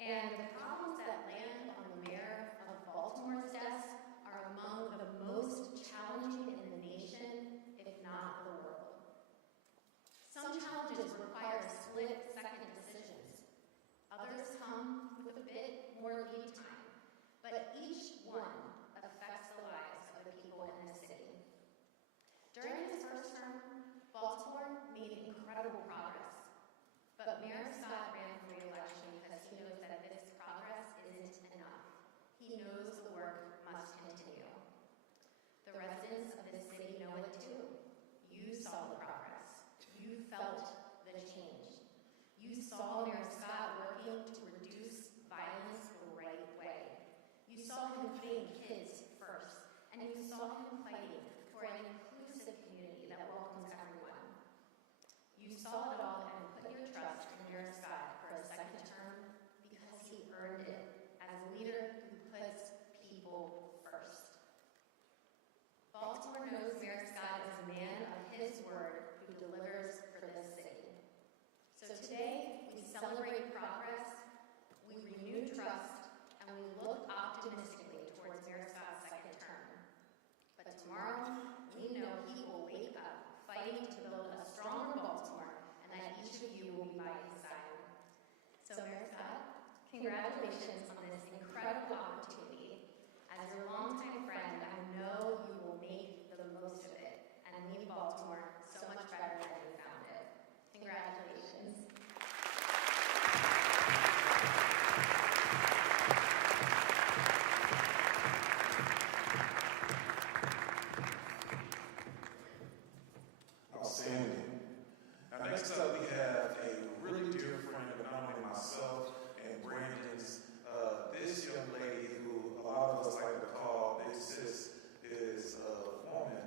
And the problems that land on the mayor of Baltimore's desk are among the most challenging in the nation, if not the world. Some challenges require split-second decisions. Others come with a bit more lead time, but each one affects the lives of the people in this city. During his first term, Baltimore made incredible progress, but Mayor Scott ran for re-election because he knows that this progress isn't enough. He knows the work must continue. The residents of this city know it too. You saw the progress. You felt the change. You saw Mayor Scott working to reduce violence the right way. You saw him putting kids first, and you saw him fighting for an inclusive community that welcomes everyone. You saw it all and put your trust in Mayor Scott for a second term because he earned it as a leader who puts people first. Baltimore knows Mayor Scott is a man of his word who delivers for this city. So today, we celebrate progress, we renew trust, and we look optimistically towards Mayor Scott's second term. But tomorrow, we know he will wake up fighting to build a stronger Baltimore, and that each of you will be by his side. So Mayor Scott, congratulations on this incredible opportunity. As your longtime friend, I know you will make the most of it and leave Baltimore so much better than you found it. Congratulations. Outstanding. Now, next up, we have a really dear friend of not only myself and Brandon's. This young lady, who a lot of us like to call Big Sis, is a woman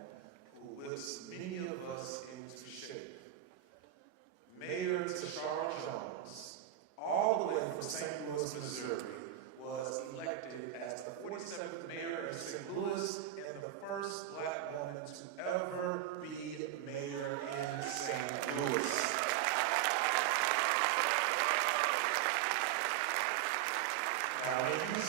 who whips many of us into shape. Mayor Tashara Jones, all the way from St. Louis, Missouri, was elected as the 47th mayor of St. Louis and the first Black woman to ever be mayor in St. Louis.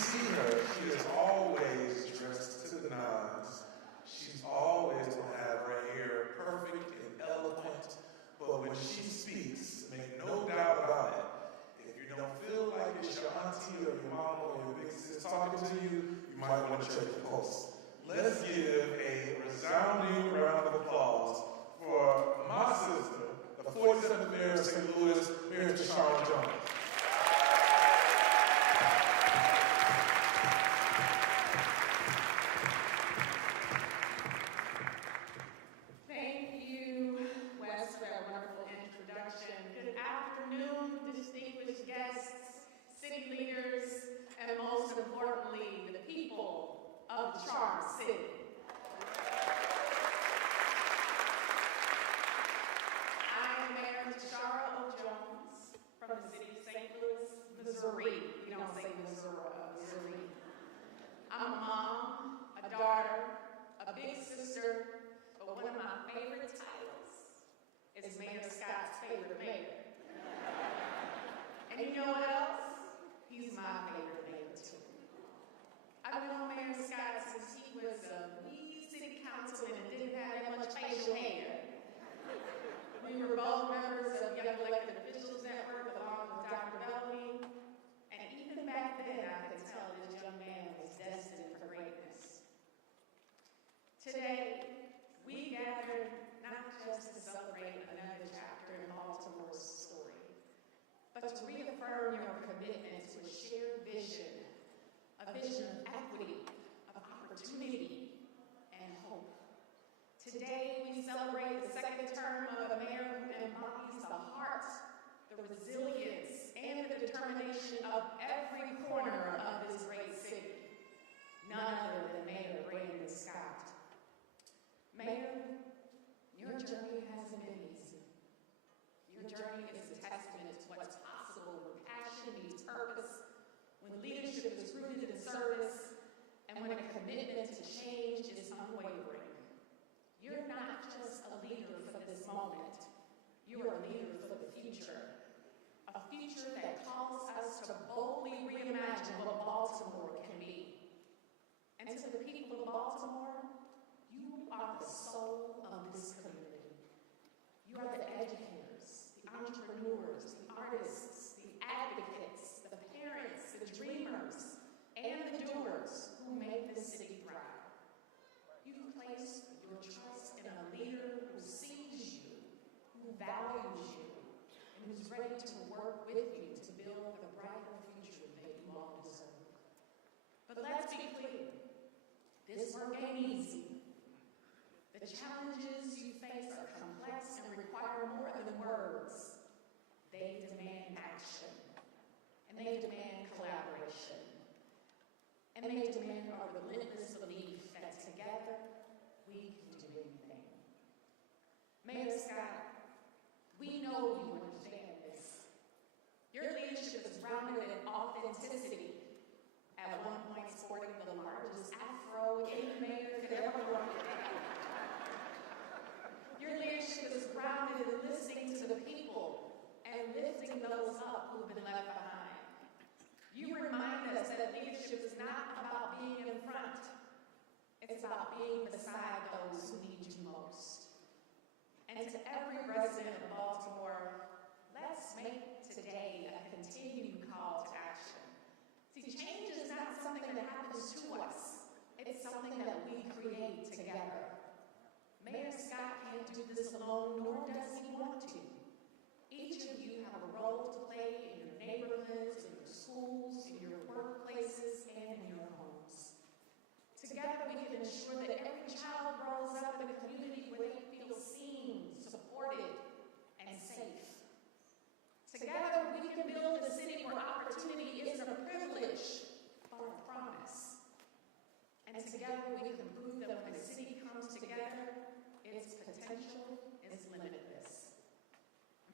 see her, she is always dressed to the nines. She's always going to have her hair perfect and eloquent. But when she speaks, make no doubt about it, if you don't feel like it's your auntie or your mama or your big sis talking to you, you might want to check your pulse. Let's give a resounding round of applause for my sister, the 47th Mayor of St. Louis, Mayor Tashara Jones. Thank you, Wes, for that wonderful introduction. Good afternoon, distinguished guests, city leaders, and most importantly, the people of Charm City. I am Mayor Tashara Jones from the city of St. Louis, Missouri. We don't say Missouri. I'm a mom, a daughter, a big sister, but one of my favorite titles is Mayor Scott's favorite mayor. And you know what else? He's my favorite mayor too. I've known Mayor Scott since he was a wee city councilman and didn't have that much facial hair. We were both members of Young Elected Officials Network along with Dr. Bellamy, and even back then I could tell this young man was destined for greatness. Today, we gathered not just to celebrate another chapter in Baltimore's story, but to reaffirm your commitment to a shared vision, a vision of equity, of opportunity, and hope. Today, we celebrate the second term of a mayor who embodies the heart, the resilience, and the determination of every corner of this great city. None other than Mayor Brandon Scott. Mayor, your journey hasn't been easy. Your journey is a testament to what's possible when passion meets purpose, when leadership is rooted in service, and when a commitment to change is unwavering. You're not just a leader for this moment. You're a leader for the future. A future that calls us to boldly reimagine what Baltimore can be. And to the people of Baltimore, you are the soul of this community. You are the educators, the entrepreneurs, the artists, the advocates, the parents, the dreamers, and the doers who make this city thrive. You place your trust in a leader who sees you, who values you, and who's ready to work with you to build the brighter future that you all deserve. But let's be clear, this work ain't easy. The challenges you face are complex and require more than words. They demand action, and they demand collaboration, and they demand our relentless belief that together we can do anything. Mayor Scott, we know you understand this. Your leadership is grounded in authenticity, at one point sporting the largest afro any mayor could ever run. Your leadership is grounded in listening to the people and lifting those up who've been left behind. You remind us that leadership is not about being in front. It's about being beside those who need you most. And to every resident of Baltimore, let's make today a continued call to action. See, change is not something that happens to us. It's something that we create together. Mayor Scott can't do this alone, nor does he want to. Each of you have a role to play in your neighborhoods, in your schools, in your workplaces, and in your homes. Together, we can ensure that every child grows up in a community where they feel seen, supported, and safe. Together, we can build a city where opportunity isn't a privilege, but a promise. And together, we can prove that when a city comes together, its potential is limitless.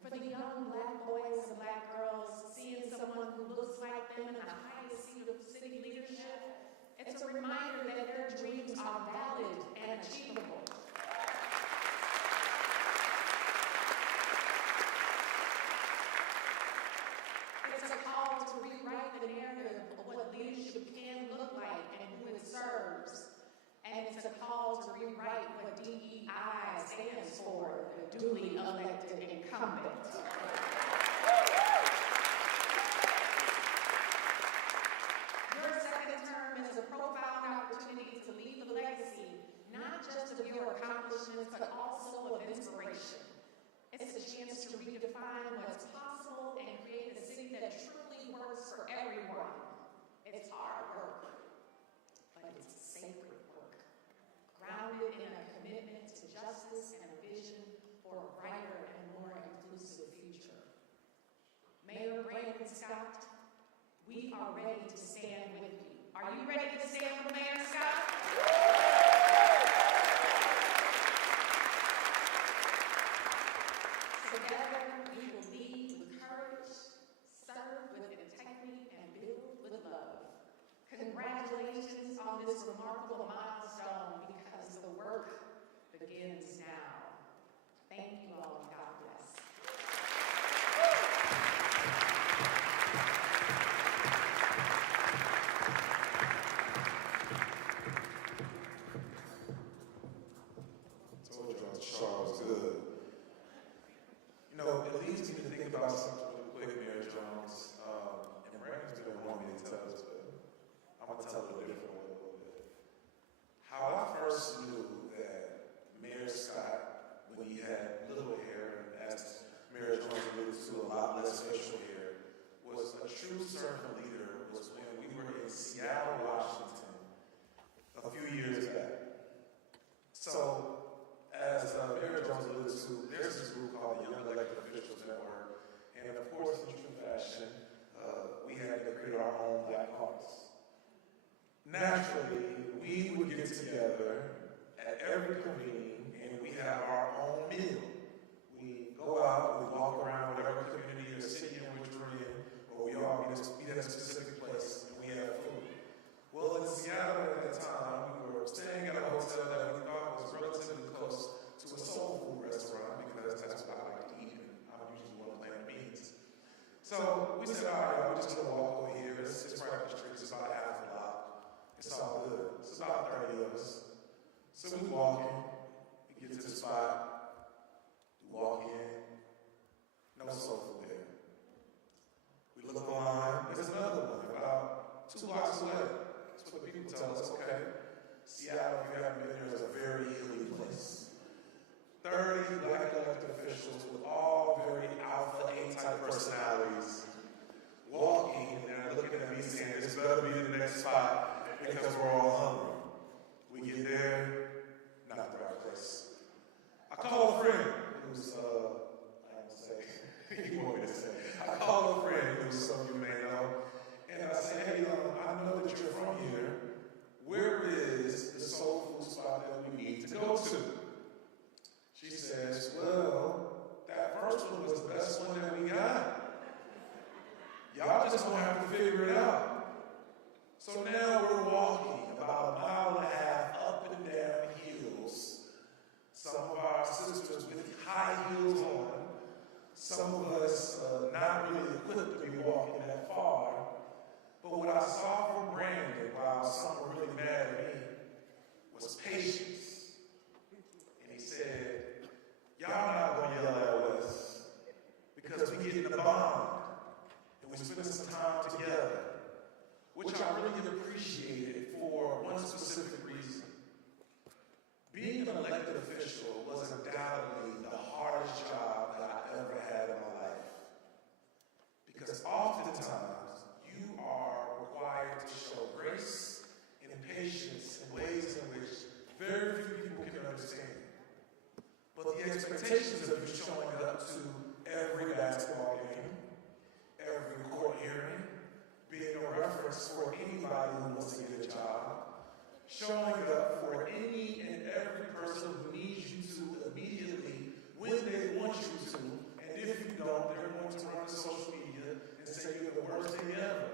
For the young Black boys and Black girls, seeing someone who looks like them in the highest seat of city leadership, it's a reminder that their dreams are valid and achievable. It's a call to rewrite the narrative of what leadership can look like and who it serves. And it's a call to rewrite what DEI stands for, the duly elected incumbent. Your second term is a profound opportunity to leave a legacy, not just of your accomplishments, but also of inspiration. It's a chance to redefine what's possible and create a city that truly works for everyone. It's hard work, but it's sacred work, grounded in a commitment to justice and a vision for a brighter and more inclusive future. Mayor Brandon Scott, we are ready to stand with you. Are you ready to stand with Mayor Scott? Together, we will lead with courage, serve with integrity, and build with love. Congratulations on this remarkable milestone, because the work begins now. Thank you all, and God bless. Told y'all Charles good. You know, it leads me to think about something really quick, Mayor Jones. And Brandon's been wanting me to tell this, but I'm going to tell it a different way a little bit. How I first knew that Mayor Scott, when he had little hair, and as Mayor Jones alluded to, a lot less facial hair, was a true servant leader was when we were in Seattle, Washington, a few years back. So, as Mayor Jones alluded to, there's this group called the Young Elected Officials Network, and of course, in true fashion, we had to create our own Black Caucus. Naturally, we would get together at every convening, and we have our own meal. We go out, we walk around whatever community or city in which we're in, or we all meet at a specific place, and we have food. Well, in Seattle at that time, we were staying at a hotel that we thought was relatively close to a soul food restaurant, because that's what I like to eat, and I'm usually one of plant beans. So we said, all right, we're just gonna walk over here. It's right up the street, it's about half a block. It's all good. It's about 30 of us. So we walk in, we get to the spot, we walk in, no soul food there. We look online, there's another one about 2 blocks away. That's what people tell us, okay. Seattle, if you haven't been there, is a very hilly place. 30 Black elected officials with all very alpha A-type personalities walking, and they're looking at me saying, this better be the next spot because we're all hungry. We get there, not the right place. I call a friend who's, I don't say, you want me to say. I call a friend who some of you may know, and I say, hey, I know that you're from here. Where is the soul food spot that we need to go to? She says, well, that first one was the best one that we got. Y'all just gonna have to figure it out. So now we're walking about 1.5 miles up and down hills. Some of our sisters with high heels on, some of us not really equipped to be walking that far. But what I saw from Brandon, while some were really mad at me, was patience. And he said, y'all not gonna yell at us because we get in the bond and we spend some time together, which I really appreciated for one specific reason. Being an elected official was undoubtedly the hardest job that I ever had in my life. Because oftentimes, you are required to show grace and patience in ways in which very few people can understand. But the expectations of you showing up to every basketball game, every court hearing, being a reference for anybody who wants to get a job, showing up for any and every person who needs you to immediately when they want you to, and if you don't, they're going to run to social media and say you're the worst thing ever.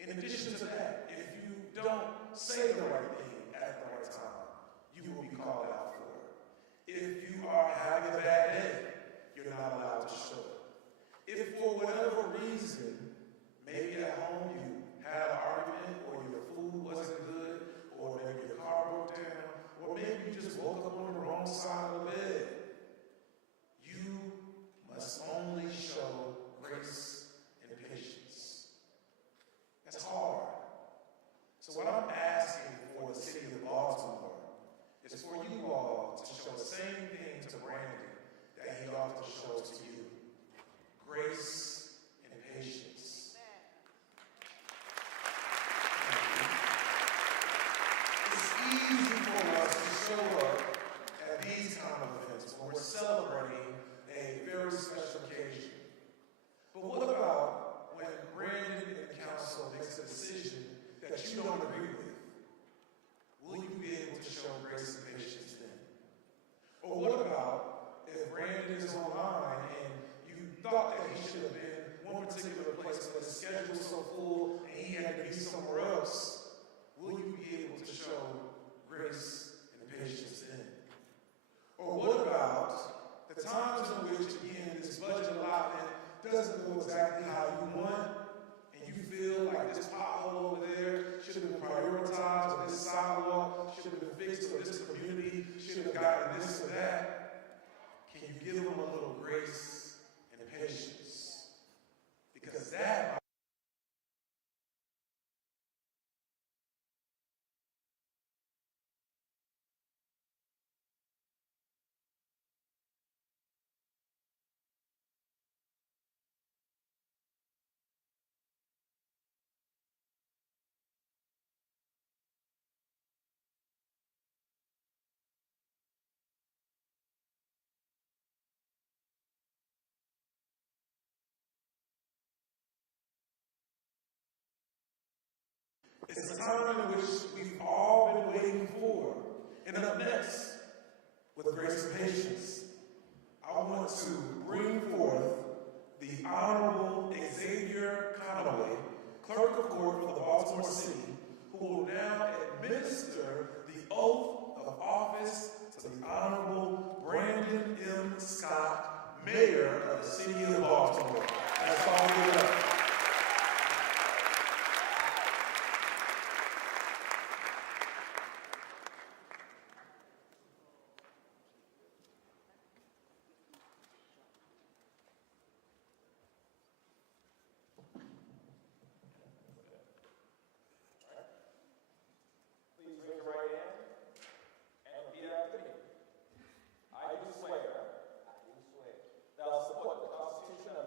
In addition to that, if you don't say the right thing at the right time, you will be called out for it. If you are having a bad day, you're not allowed to show it. If for whatever reason, maybe at home you had an should have been one particular place, but his schedule was so full and he had to be somewhere else, will you be able to show grace and patience then? Or what about the times in which, again, this budget allotment doesn't go exactly how you want, and you feel like this pothole over there should have been prioritized, or this sidewalk should have been fixed, or this community should have gotten this or that? Can you give them a little grace and patience? Because that it's a time in which we've all been waiting for. And up next, with grace and patience, I want to bring forth the Honorable Xavier Conaway, Clerk of Court for the Baltimore City, who will now administer the oath of office to the Honorable Brandon M. Scott, Mayor of the City of Baltimore. Let's all give it up. Please raise your right hand and repeat after me. I do swear that I will support the Constitution of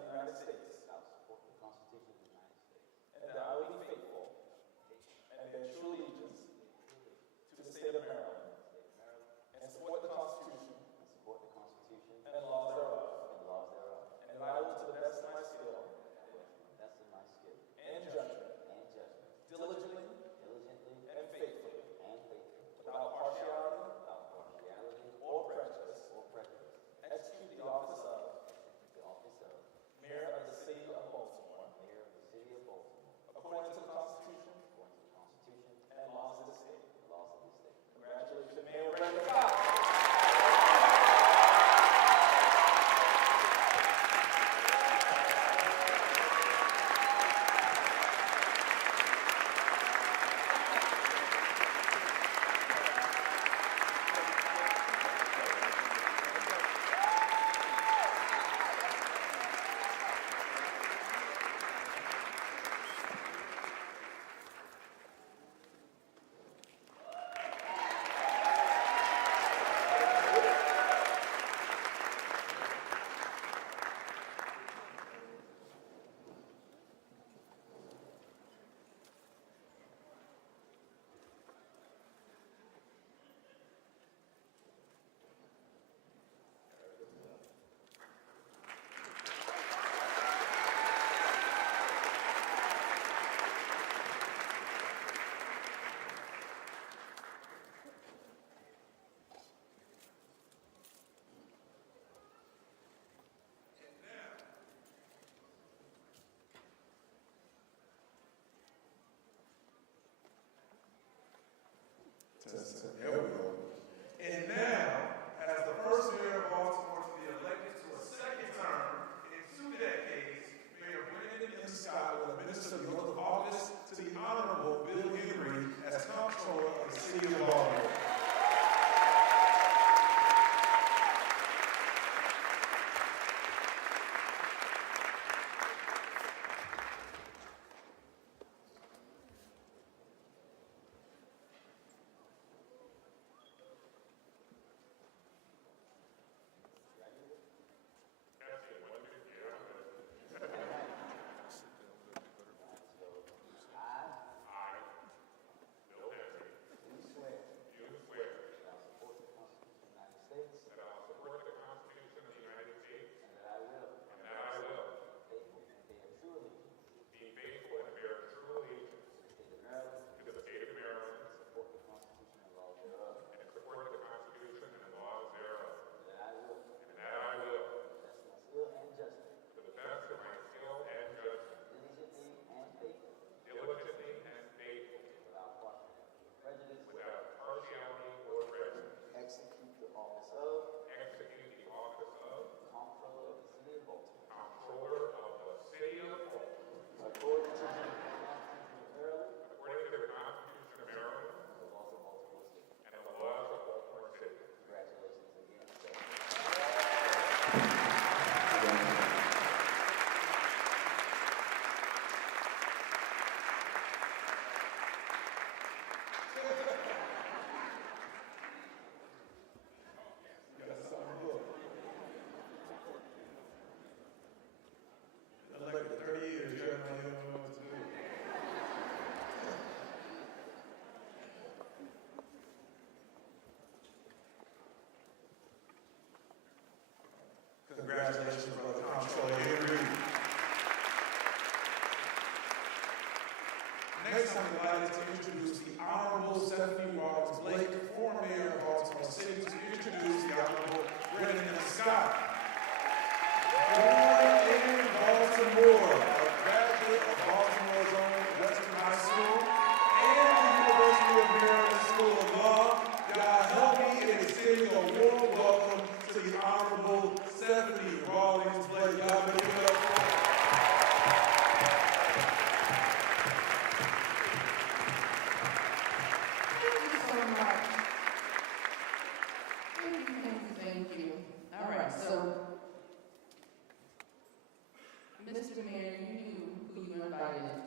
Mr. Mayor, you knew who you invited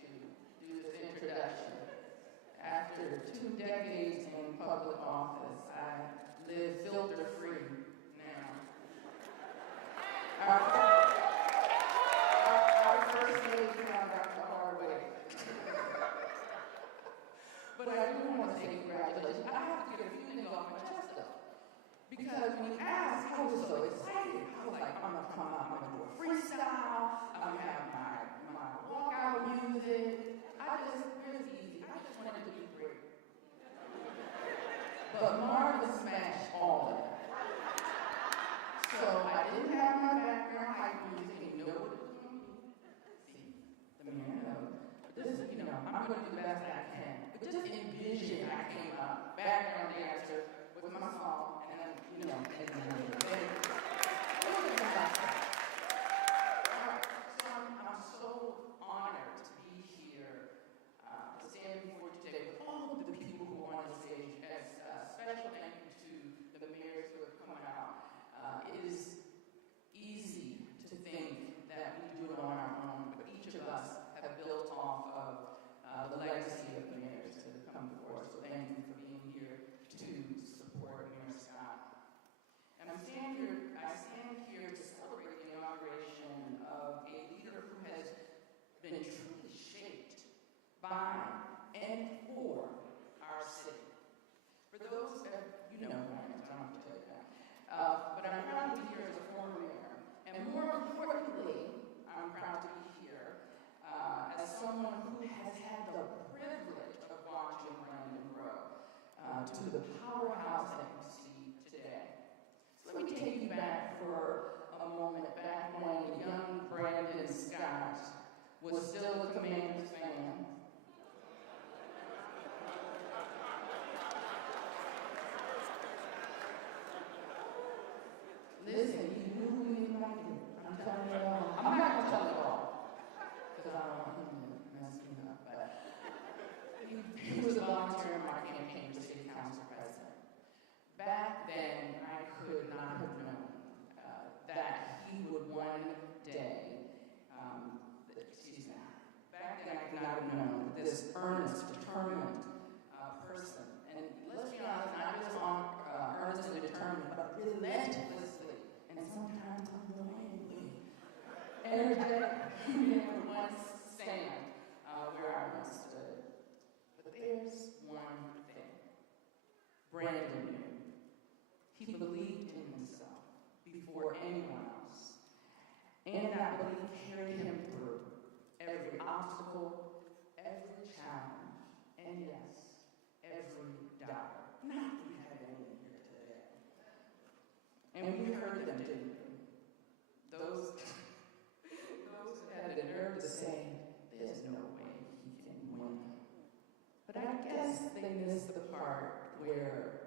to do this introduction. After 2 decades in public office, I live filter-free now. Our first lady found out the hard way. But I do want to say congratulations. I have to get a few things off my chest though. Because when you asked, I was so excited. I was like, I'm going to come out, I'm going to do a freestyle, I'm going to have my walkout music. It was easy. I just wanted it to be great. But Marvin smashed all of it. So I didn't have my background hype music, and you know what it was going to be. See, the man knows. But this is, I'm going to do the best I can. But just envision I came up, background dancer, with my song, and then, it was a disaster. All right, so I'm so honored to be here, to stand before you today with all of the people who are on the stage. As a special thank you to the mayors who have come out. It is easy to think that we do it on our own, but each of us have built off of the legacy of the mayors that have come before us. So thank you for being here to support Mayor Scott. And I stand here to celebrate the inauguration of a leader who has been truly shaped by and for our city. For those that, who I am, I don't have to tell you that. But I'm proud to be here as a former mayor. And more importantly, I'm proud to be here as someone who has had the privilege of watching Brandon grow to the powerhouse that you see today. So let me take you back for a moment, back when young Brandon Scott was still a Commanders fan. Listen, you knew who you invited. I'm telling you all. I'm not going to tell you all, because I don't want him to mess me up. But he was a volunteer in my campaign for city council president. Back then, I could not have known that he would one day, back then I could not have known that this earnest, determined person, and let's be honest, not just earnest and determined, but relentlessly, and sometimes unwillingly, energetic, would once stand where I once stood. But there's one thing. Brandon knew. He believed in himself before anyone else. And that belief carried him through every obstacle, every challenge, and yes, every doubt. Not we have any here today. And we heard them, didn't we? Those who had the nerve to say, there's no way he can win. But I guess they missed the part where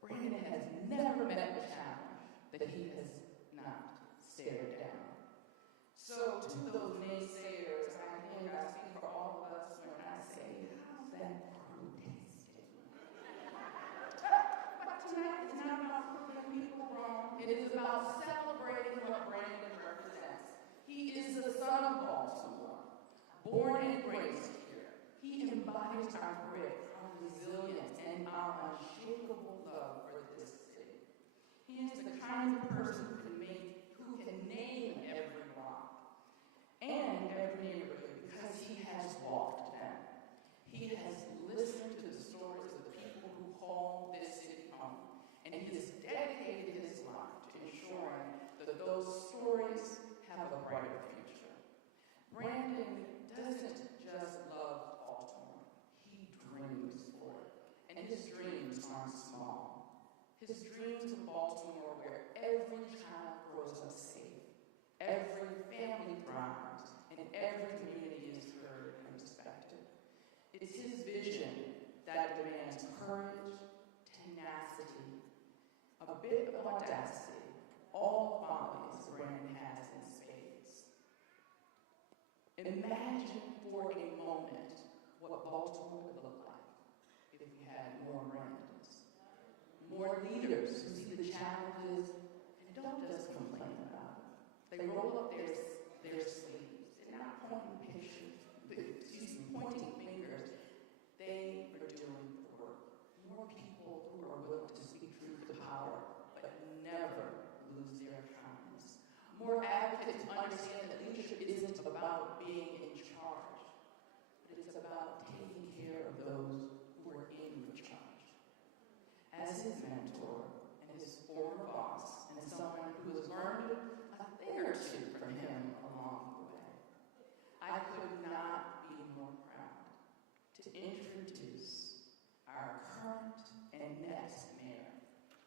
Brandon has never met a challenge that he has not stared down. So to those naysayers, I speak for all of us when I say, how's that crew tasting? But tonight is not about proving people wrong. It is about celebrating what Brandon represents. He is the son of Baltimore, born and raised here. He embodies our grit, our resilience, and our unshakable love for this city. He is the kind of person who can name every rock and every neighborhood because he has walked them. He has listened to the stories of the people who call this city home, and he has dedicated his life to ensuring that those stories have a brighter future. Brandon doesn't just love Baltimore, he dreams for it, and his dreams aren't small. His dreams of Baltimore where every child grows up safe, every family thrives, and every community is heard and respected. It's his vision that demands courage, tenacity, a bit of audacity, all qualities Brandon has in spades. Imagine for a moment what Baltimore would look like if we had more Brandons, more leaders who see the challenges and don't just complain about it. They roll up their their sleeves. They're not pointing pointing fingers. They are doing the work. More people who are willing to speak truth to power, but never lose their kindness. More advocates who understand that leadership isn't about being in charge, but it's about taking care of those who are in your charge. As his mentor and his former boss, and someone who has learned a thing or two from him along the way, I could not be more proud to introduce our current and next mayor,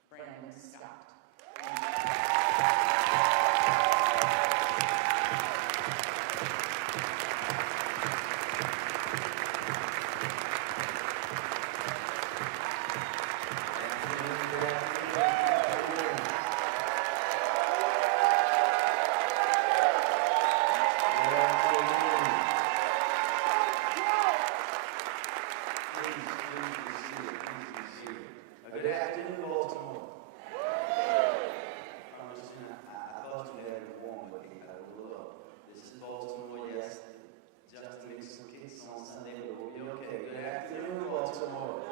Brandon Scott. Good afternoon, Baltimore. I thought you had it warm, but I will look. This is Baltimore, yes. Just make some kicks on Sunday, but we'll be okay. Good afternoon, Baltimore.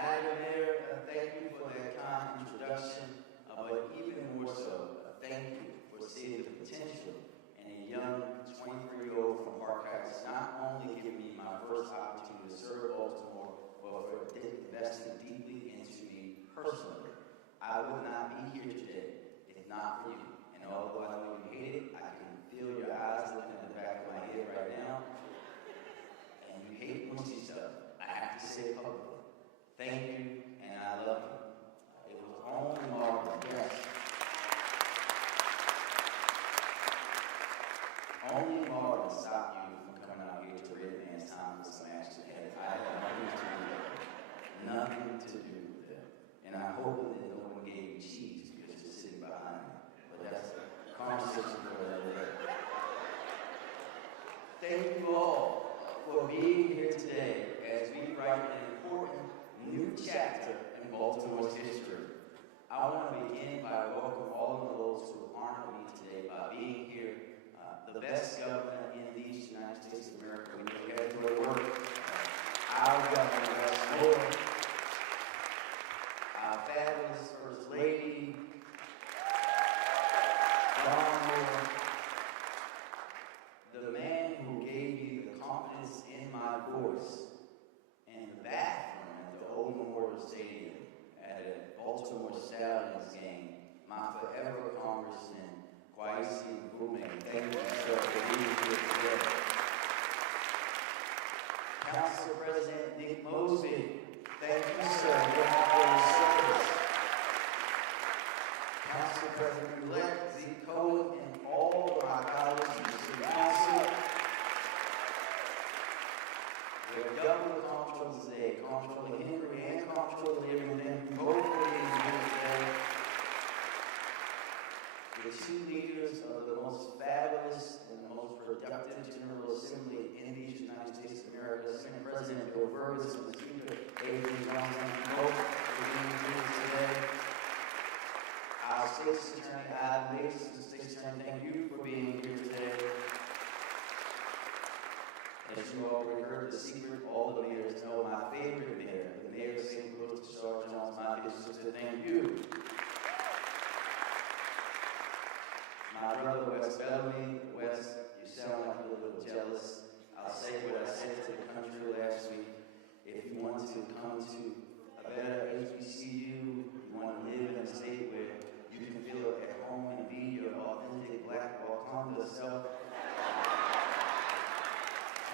Madam Mayor, thank you for that kind introduction, but even more so, thank you for seeing the potential in a young 23-year-old from Park Heights, not only giving me my first opportunity to serve Baltimore, but for investing deeply into me personally. I would not be here today if not for you. And although I know you hate it, I can feel your eyes looking at the back of my head right now. And you hate when you stuff. I have to say it publicly. Thank you, and I love you. It was only marvelous, yes. Only marvelous stopped you from coming out here to Red Man's Time for some action. I had nothing to do with it. And I hope that no one gave you cheese because you're sitting behind me. But that's a conversation for another day. Thank you all for being here today as we write an important new chapter in Baltimore's history. I want to begin by welcoming all of those who honor me today by being here. The best governor in these United States of America. We look at your work. Our governor, West Moore. Our fabulous First Lady, Dawn Moore. The man who gave me the confidence in my voice in the bathroom at the old Memorial Stadium at a Baltimore Stallions game, my forever Congressman, Kwesi Nkrumah. Thank you, sir, for being here today. Council President Nick Mosby. Thank you, sir, for your service. Council President-elect Zeke Cohen and all of my colleagues in the City Council. We have Governor Comptroller today, Comptroller Henry and Comptroller Irvin, thank you both for being here today. The two leaders of the most fabulous and the most productive General Assembly in these United States of America, Senate President Bill Ferguson and the Speaker Adrian Johnson, both for being here today. Our State's Attorney Adam Mason, the State's Attorney, thank you for being here today. As you already heard the secret, all the mayors know my favorite mayor, the mayor of St. Louis, Charles Jones, my business to thank you. My brother, Wes Bellamy. Wes, you sound like you're a little jealous. I'll say what I said to the country last week. If you want to come to a better HBCU, you want to live in a state where you can feel at home and be your authentic Black Wakanda self,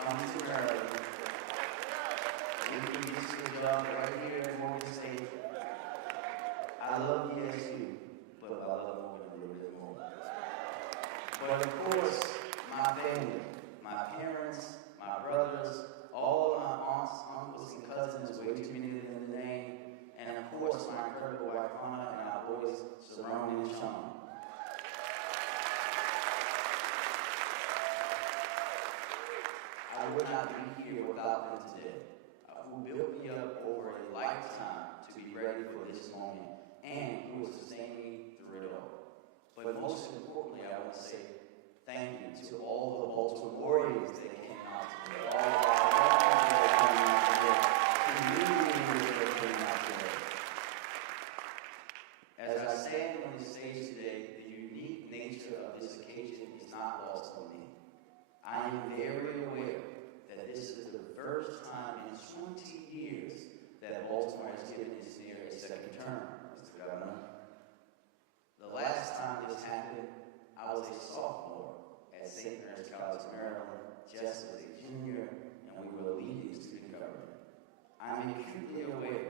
come to Maryland. You can get your job right here in Morgan State. I love ESU, but I love Morgan a little bit more. But of course, my family, my parents, my brothers, all of my aunts, uncles, and cousins, way too many in the name, and of course, my incredible wife, Hannah, and our boys, Cerrone and Sean. I would not be here without them today, who built me up over a lifetime to be ready for this moment, and who will sustain me through it all. But But most importantly, I want to say thank you to all the Baltimoreans that came out today, all of our veterans that came out today, community leaders that came out today. As I stand on this stage today, the unique nature of this occasion is not lost on me. I am very aware that this is the first time in 20 years that Baltimore has given its mayor a second term, Mr. Governor. The last time this happened, I was a sophomore at St. Mary's College, Maryland, just as a junior, and we were leading student government. I'm acutely aware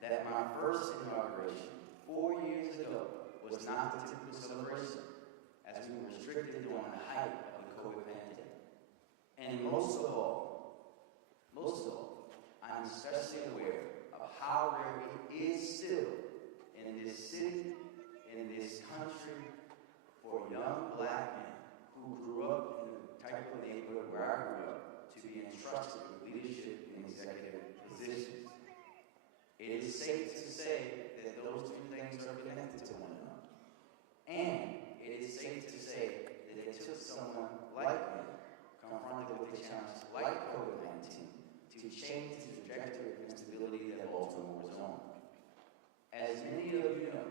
that my first inauguration 4 years ago was not the typical celebration, as we were restricted during the height of the COVID pandemic. And most of all, I'm especially aware of how rare it is still in this city, in this country, for young black men who grew up in the type of neighborhood where I grew up to be entrusted with leadership in executive positions. It is safe to say that those two things are connected to one another. And it is safe to say that it took someone like me, confronted with a challenge like COVID-19, to change the trajectory of instability that Baltimore was on. As many of you know,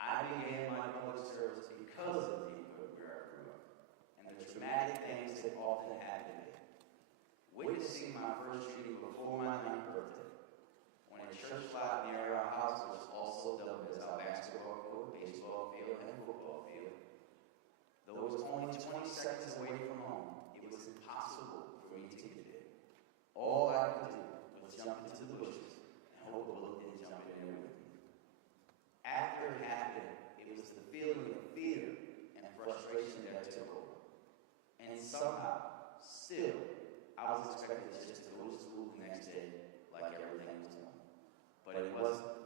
I began my public service because of the neighborhood where I grew up, and the traumatic things that often happen there. Witnessing my first reading before my 9th birthday, when a church lot near our house was also dubbed as our basketball court, baseball field, and football field. Though it was only 20 seconds away from home, it was impossible for me to get there. All I could do was jump into the bushes and hope a bullet didn't jump in there with me. After it happened, it was the feeling of fear and frustration that took over. And somehow, still, I was expected just to go to school the next day like everything was normal. But it wasn't.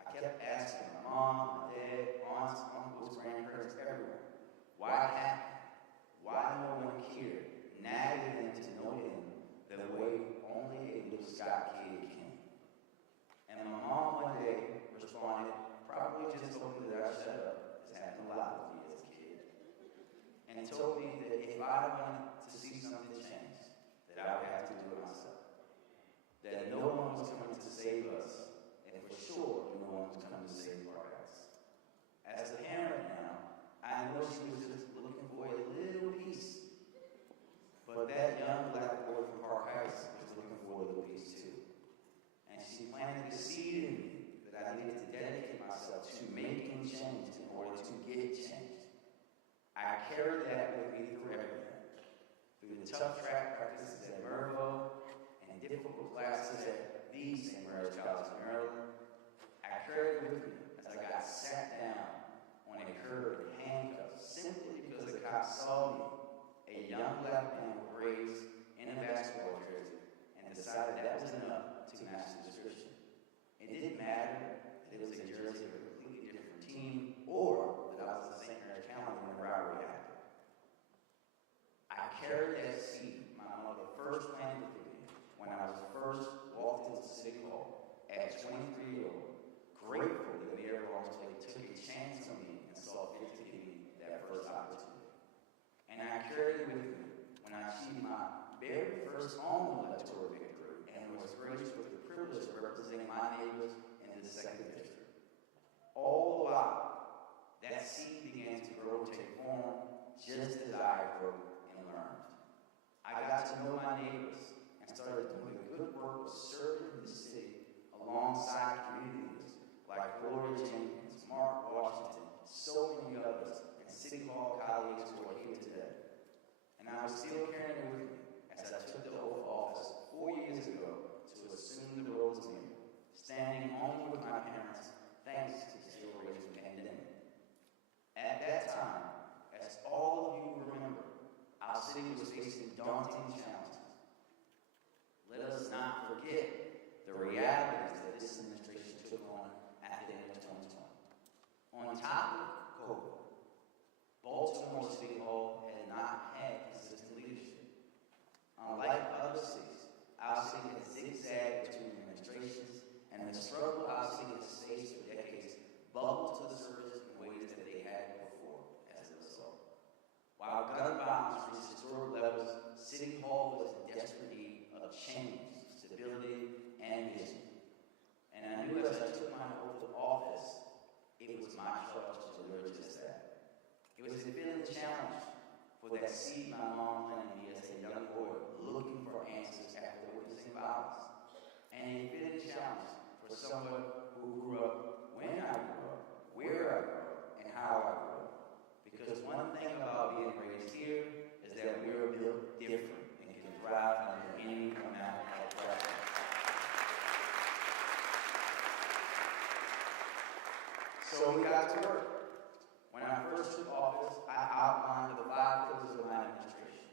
I kept asking my mom, my dad, aunts, uncles, grandparents, everyone, why it happened? Why no one cared, nagging them to know him the way only a little Scott kid can. And my mom one day responded, probably just hoping that I shut up, this happened a lot with me as a kid, and told me that if I wanted to see something change, that I would have to do it myself. That no one was coming to save us, and for sure, no one was coming to save our house. As a parent now, I know she was just looking for a little piece. But that young black boy from Park Heights was looking for a little piece too. And she planted the seed in me that I needed to dedicate myself to making change in order to get change. I carried that with me through everything. Through the tough track practices at Mervo and difficult classes at the St. Mary's College, Maryland. I carried it with me as I got sat down on a curb and handcuffed simply because a cop saw me, a young black man with braids in a basketball jersey, and decided that was enough to match the description. It didn't matter that it was a jersey of a completely different team or that I was in St. Mary's County when the rivalry happened. I carried that seed my mother first planted for me when I was first walked into City Hall at 23 years old, grateful that Mayor Longsley took a chance on me and saw fit to give me that first opportunity. And I carried it with me when I achieved my very first own electoral victory and was graced with the privilege of representing my neighbors in the 2nd District. All the while, that seed began to grow, take form, just as I grew and learned. I got to know my neighbors and started doing the good work of serving the city alongside communities like Gloria Jenkins, Mark Washington, so many others, and City Hall colleagues who are here today. And I was still carrying it with me as I took the oath of office 4 years ago to assume the role as mayor, standing only with my parents thanks to the still raging pandemic. At that time, as all of you remember, our city was facing daunting challenges. Let us not forget the realities that this administration took on at the end of 2020. On top of COVID, Baltimore City Hall had not had consistent leadership. Unlike other cities, our city has zigzagged between administrations, and the struggle our city has faced for decades bubbled to the surface in ways that they hadn't before. my charge to deliver just that. It was a feeling challenge for that seed my mom planted me as a young boy looking for answers after witnessing violence. And a feeling challenge for someone who grew up when I grew up, where I grew up, and how I grew up. Because one thing about being raised here is that we are built different and can thrive under any amount of pressure. So we got to work. When I first took office, I outlined the 5 pillars of my administration: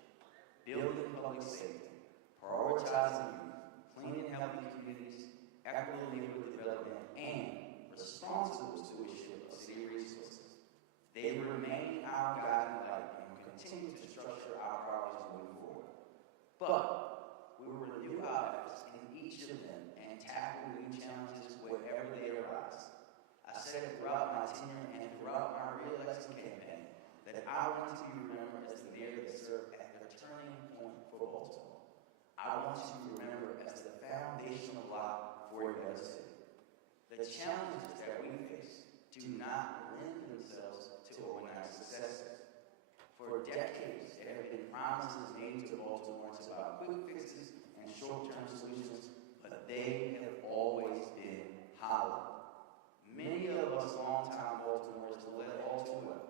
building public safety, prioritizing youth, clean and healthy communities, equitable neighborhood development, and responsible stewardship of city resources. They remain our guiding light and will continue to structure our priorities moving forward. But we will review our efforts in each of them and tackle new challenges wherever they arise. I said throughout my tenure and throughout my re-election campaign that I want to be remembered as the mayor that served at the turning point for Baltimore. I want to be remembered as the foundational block for a better city. The challenges that we face do not lend themselves to overnight successes. For decades, there have been promises made to Baltimoreans about quick fixes and short-term solutions, but they have always been hollow. Many of us longtime Baltimoreans know that all too well.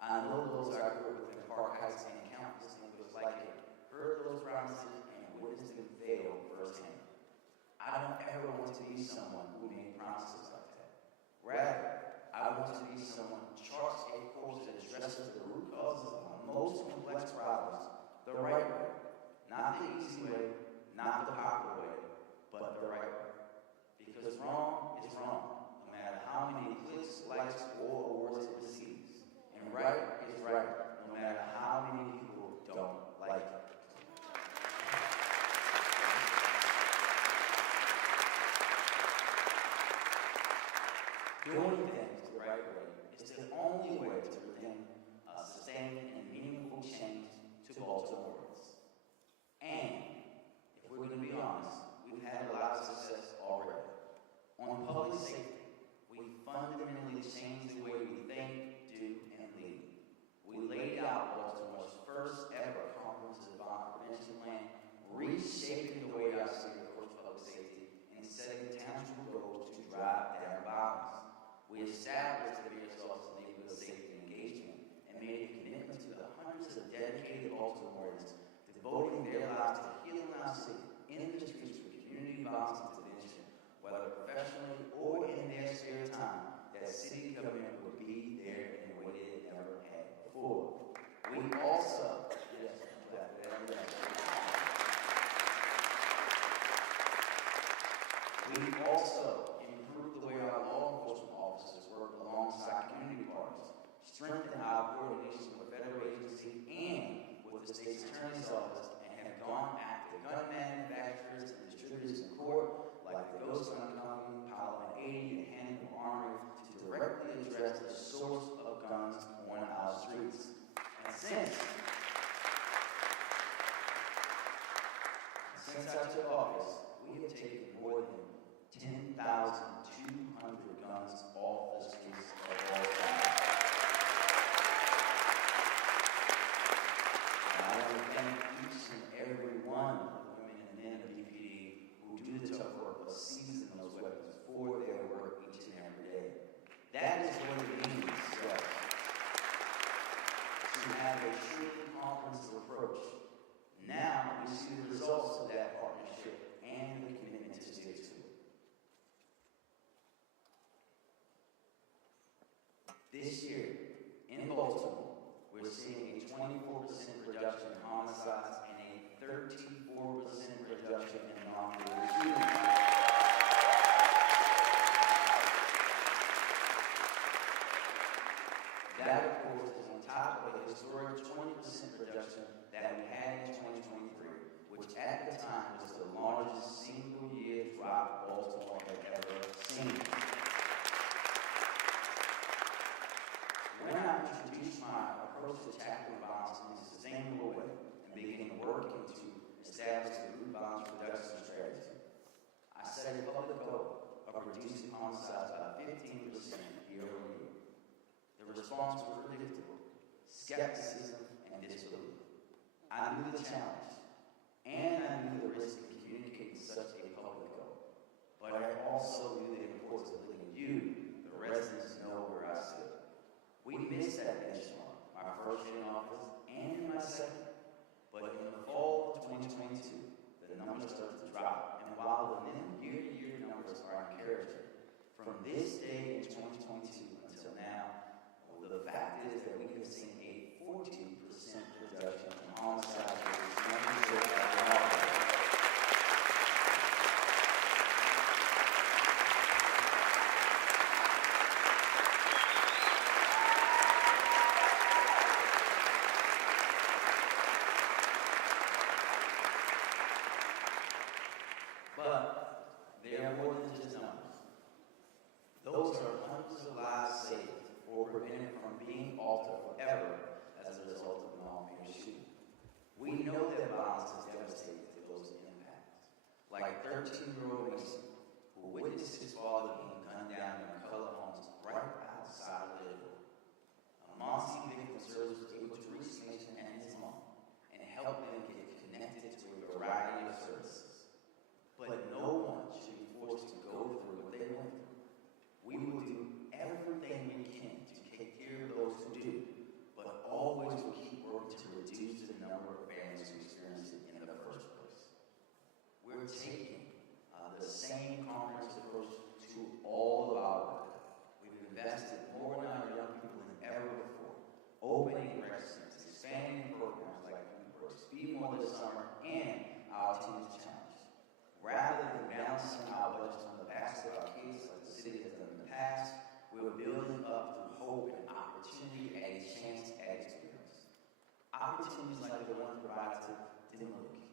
I know those I grew up with in Park Heights and countless neighborhoods like it heard those promises and witnessed them fail firsthand. I don't ever want to be someone who made promises like that. Rather, I want to be someone who charts a course that addresses the root causes of the most complex problems the right way. Not the easy way, not the popular way, but the right way. Because wrong is wrong, no matter how many clicks, likes, or awards it receives. And right is right, no matter how many people don't like it. Doing things the right way is the only way to bring a sustained and meaningful change to Baltimoreans. And if we're going to be honest, we've had a lot of success already. On public safety, we fundamentally changed the way we think, do, and lead. We laid out Baltimore's first ever comprehensive violence prevention plan, reshaping the way our city approaches public safety and setting tangible goals to drive down violence. We established the Mayor's Office of Neighborhood Safety and Engagement and made a commitment to the hundreds of dedicated Baltimoreans devoting their lives to healing our city in the streets with community violence intervention, whether professionally or in their spare time. That city government would be there in a way that it never had before. We also, improved the way our law enforcement officers work alongside community partners, strengthened our coordination with federal agencies and with the state's attorney's office, and have gone after gun manufacturers and distributors in court, like the Ghost Gun Company, Parliament 80, and Handle Armory, to directly address the source of guns on our streets. And since I took office, we have taken more than 10,200 guns off the streets of Baltimore. And I want to thank each and every one of the women and men of BPD who do the tough work of seizing those weapons for their work each and every day. That is what it means, yes, to have a truly comprehensive approach. Now we see the results of that partnership and the commitment to stick to it. This year, in Baltimore, we're seeing a 24% reduction in homicides and a 34% reduction in non-fatal shootings. That, of course, is on top of the historic 20% reduction that we had in 2023, which at the time was the largest single-year drop Baltimore had ever seen. When I introduced my approach to tackling violence in a sustainable way and began working to establish the root violence reduction strategy, I set a public goal of reducing homicides by 15% year over year. the response was predictable: skepticism and disbelief. I knew the challenge, and I knew the risk of communicating such a public goal. But I also knew the importance of letting you, the residents, know where I stood. We missed that benchmark, my first year in office and in my second. But in the fall of 2022, the numbers started to drop. And while the year-to-year numbers are encouraging, from this day in 2022 until now, the fact is that we have seen a 14% reduction in homicide cases. But they are more than just numbers. Those are hundreds of lives saved or prevented from being altered forever as a result of an all-fatal shooting. We know that violence has devastated those impacted, like 13-year-old Mason, who witnessed his father being gunned down in McCullough homes right outside of the door. A Monty victim service was able to reach Mason and his mom and help them get connected to a variety of services. But no one should be forced to go through what they went through. We will do everything we can to take care of those who do, but always will keep working to reduce the number of families who experience it in the first place. We're taking the same comprehensive approach to all of our work. We've invested more in our young people than ever before, opening rec centers, expanding programs like Speed More this summer, and our Teens Challenge. Rather than balancing our budgets on the backs of our kids like the city has done in the past, we're building up through hope and opportunity at a chance at experience. Opportunities like the one provided to Timothy,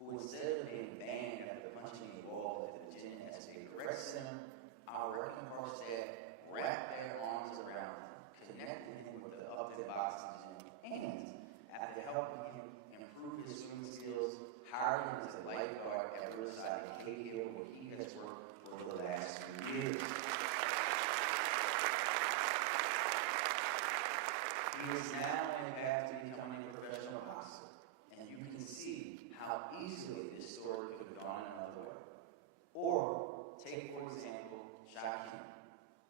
who instead of being banned after punching a wall at the Virginia SBA Correct Center, our working hard staff wrapped their arms around him, connecting him with the Upton boxing gym, and after helping him improve his swimming skills, hired him as a lifeguard at Riverside in Cave Hill, where he has worked for the last few years. He is now on a path to becoming a professional boxer, and you can see how easily this story could have gone another way. Or, take for example, Shaquem,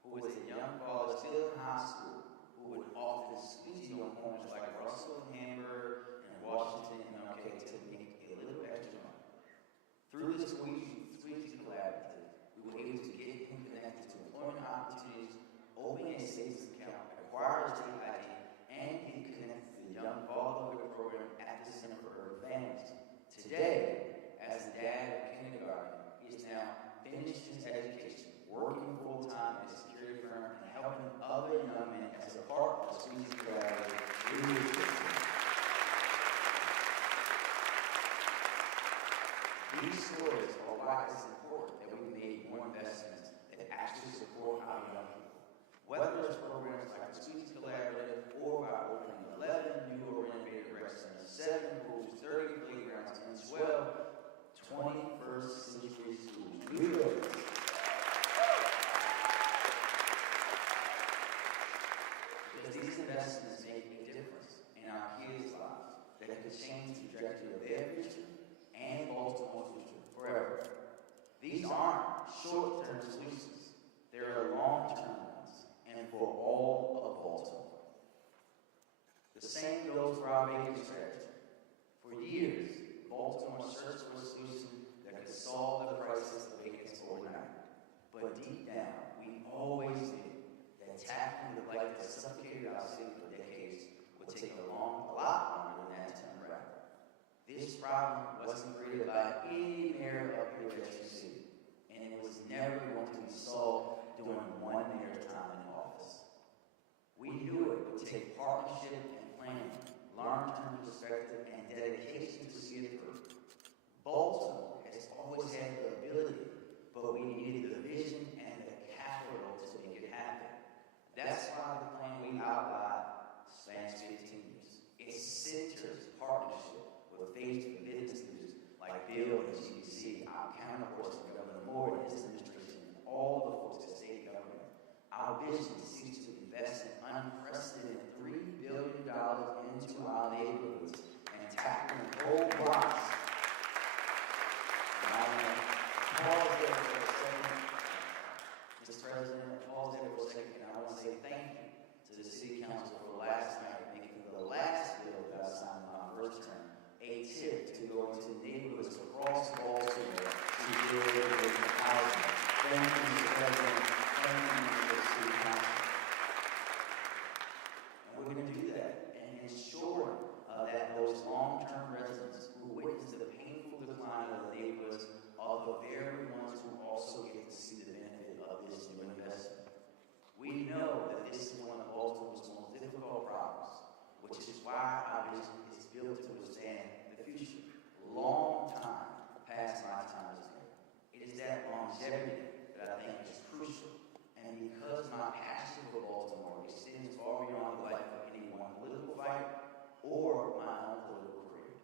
who was a young father still in high school, who would often squeeze on corners like Russell and Hamburg and Washington and MLK to make a little extra money. Through this squeeze collaborative, we were able to get him connected to employment opportunities, open a savings account, acquire a state ID, and get connected to the Young Fatherhood program at the Center for Urban Families. Today, as the dad of kindergarten, he is now finished his education, working full-time at a security firm, and helping other young men as a part of the Squeeze Collaborative. These stories are why it's important that we made more investments that actually support our young people. Whether it's programs like the Squeeze Collaborative or by opening 11 new or renovated rec centers, 7 pools, 30 playgrounds, and 12 21st century schools. Because these investments make a difference in our kids' lives that could change the trajectory of their future and Baltimore's future forever. These aren't short-term solutions. They are long-term ones, and for all of Baltimore. The same goes for our vacant strategy. For years, Baltimore searched for a solution that could solve the crisis of vacancy overnight. But deep down, we always knew that tackling the blight that suffocated our city for decades would take a lot longer than that to unravel. This problem wasn't created by any mayor up here that you see, and it was never going to be solved during one mayor's time in office. We knew it would take partnership and planning, long-term perspective, and dedication to see it through. Baltimore has always had the ability, but we needed the vision and the capital to make it happen. That's why the plan we outlined spans 15 years. It centers partnership with faith business leaders like Bill and GDC, our counterparts from Governor Moore and his administration, and all the folks at state government. Our vision seeks to invest an unprecedented $3 billion into our neighborhoods and tackling whole blocks. And I want to pause there for a second, Mr. President, pause there for a second, and I want to say thank you to the City Council for last night making the last bill that I signed in my first term a tip to go into neighborhoods across Baltimore to build housing. Thank you, Mr. President. Thank you, Mr. City Council. And we're going to do that and ensure that those long-term residents who witness the painful decline of the neighborhoods are the very ones who also get to see the benefit of this new investment. We know that this is one of Baltimore's most difficult problems, which is why our vision is built to withstand the future. Long time past my time as mayor. It is that longevity that I think is crucial. And because my passion for Baltimore extends far beyond the life of any one political fight or my own political career.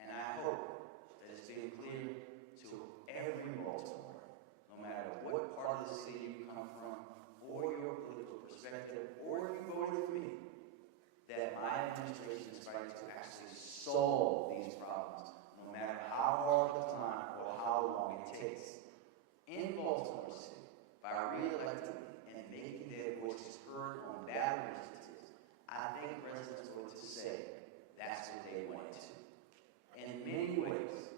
And I hope that it's been clear to every Baltimorean, no matter what part of the city you come from, or your political perspective, or if you voted for me, that my administration is fighting to actually solve these problems, no matter how hard the climb or how long it takes. In Baltimore City, by re-electing and making their voices heard on ballot initiatives, I think residents were to say that's what they wanted to. In many ways,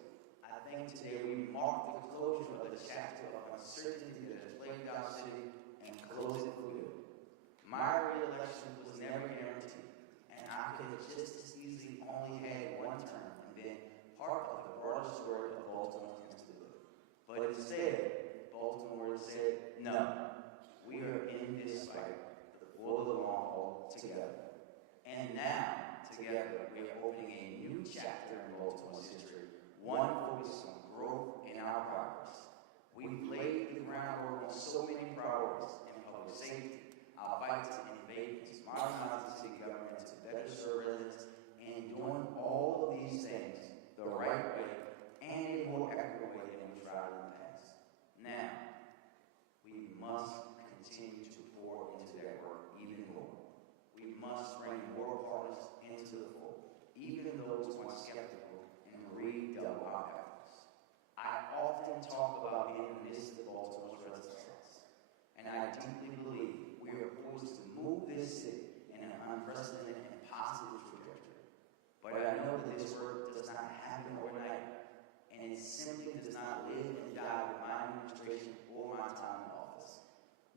I think today we mark the closure of the chapter of uncertainty that has plagued our city and close it for good. My re-election was never guaranteed, and I could have just as easily only had one term and been part of the broader story of Baltimore's instability. But instead, Baltimore said, no, we are in this fight for the long haul together. And now, together, we are opening a new chapter in Baltimore's history, one focused on growth and our progress. We've laid the groundwork on so many priorities in public safety, our fight to innovate and modernize the city government to better serve residents, and doing all of these things the right way and a more equitable way than we tried in the past. Now, we must continue to pour into that work even more. We must bring more partners into the fold, even those who are skeptical, and redouble our efforts. I often talk about being in the midst of Baltimore's residents, and I deeply believe we are poised to move this city in an unprecedented and positive trajectory. But I know that this work does not happen overnight, and it simply does not live and die with my administration or my time in office.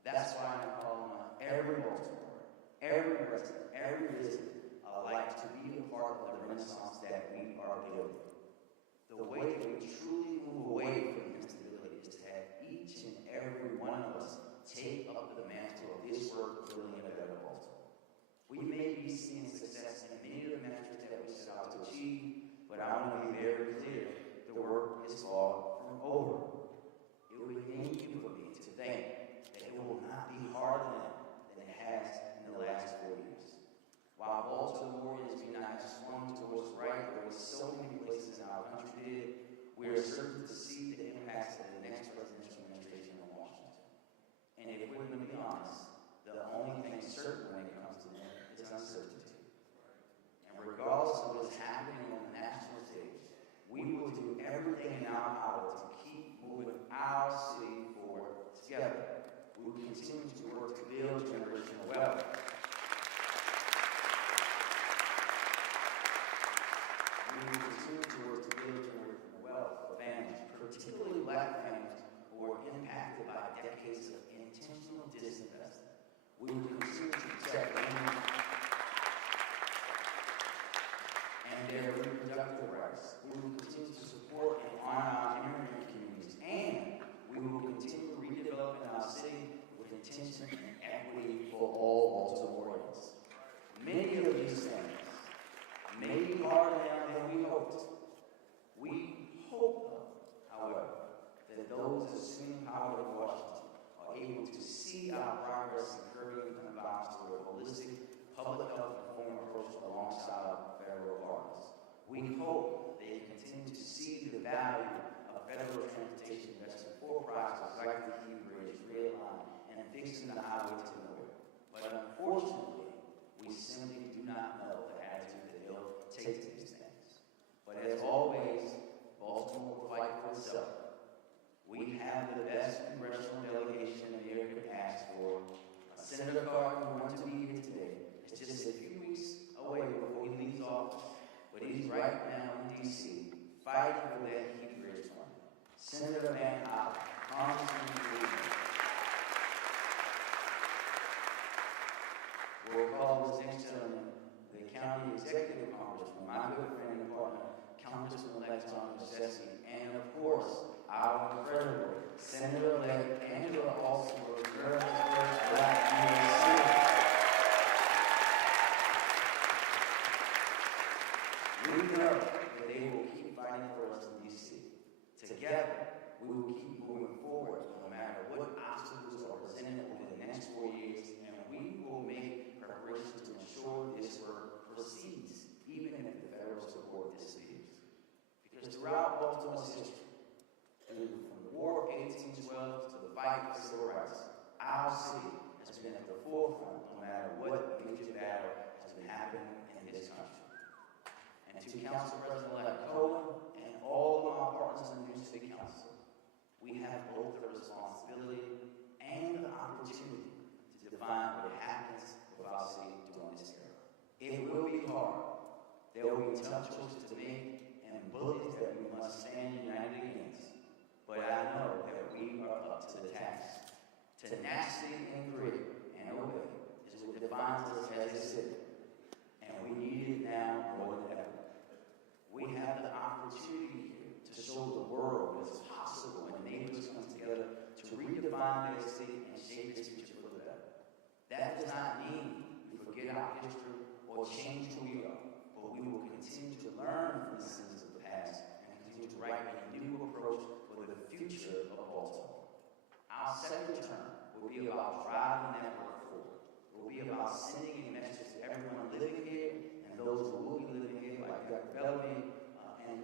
That's why I'm calling on every Baltimore, every resident, every visitor alike to be a part of the renaissance that we are building. The way that we truly move away from instability is to have each and every one of us take up the mantle of this work of building a better Baltimore. We may be seeing success in many of the metrics that we set out to achieve, but I want to be very clear, the work is far from over. It would be naive of me to think that it will not be harder than it has in the last 4 years. While Baltimoreans may not have swung towards right, there were so many places in our country did, we are certain to see the impacts of the next presidential administration in Washington. And if we're going to be honest, the only thing certain when it comes to them is uncertainty. And regardless of what's happening on the national stage, we will do everything in our power to keep moving our city forward together. We will continue to work to build generational wealth. We will continue to work to build generational wealth for families, particularly Black families who are impacted by decades of intentional disinvestment. We will continue to protect women and their reproductive rights. We will continue to support and honor our immigrant communities, and we will continue redeveloping our city with intention and equity for all Baltimoreans. Many of these things may be harder now than we hoped. We hope, however, that those assuming power in Washington are able to see our progress in curbing gun violence through a holistic public health reform approach alongside our federal partners. We hope they continue to see the value of federal transportation investment for projects like the Key Bridge, Rail Line, and fixing the highway to nowhere. But unfortunately, we simply do not know the attitude that they'll take to these things. But as always, Baltimore will fight for itself. We have the best congressional delegation America could ask for. Senator Carter, who wants to be here today, is just a few weeks away before he leaves office, but he's right now in D.C. fighting for that heat bridge fund. Senator Van Hollen, Congressman Green. We'll call this next gentleman the County Executive Congressman, my good friend and partner, Congressman-elect John Jesse, and of course, our incredible Senator-elect Angela Alston, Maryland's first Black U.S. Senator. We know that they will keep fighting for us in D.C. Together, we will keep moving forward no matter what obstacles are presented over the next 4 years, and we will make preparations to ensure this work proceeds, even if the federal support disappears. Because throughout Baltimore's history, from the War of 1812 to the fight for civil rights, our city has been at the forefront no matter what major battle has been happening in this country. And to Council President-elect Cohen and all of my partners in the New City Council, we have both the responsibility and the opportunity to define what happens with our city during this era. It will be hard. There will be tough choices to make and bullies that we must stand united against. But I know that we are up to the task. Tenacity and grit and obey is what defines us as a city. And we need it now more than ever. We have the opportunity here to show the world what's possible when neighbors come together to redefine their city and shape its future for the better. That does not mean we forget our history or change who we are, but we will continue to learn from the sins of the past and continue to write a new approach for the future of Baltimore. Our second term will be about driving that work forward. It will be about sending a message to everyone living here and those who will be living here, like Dr. Bellamy, and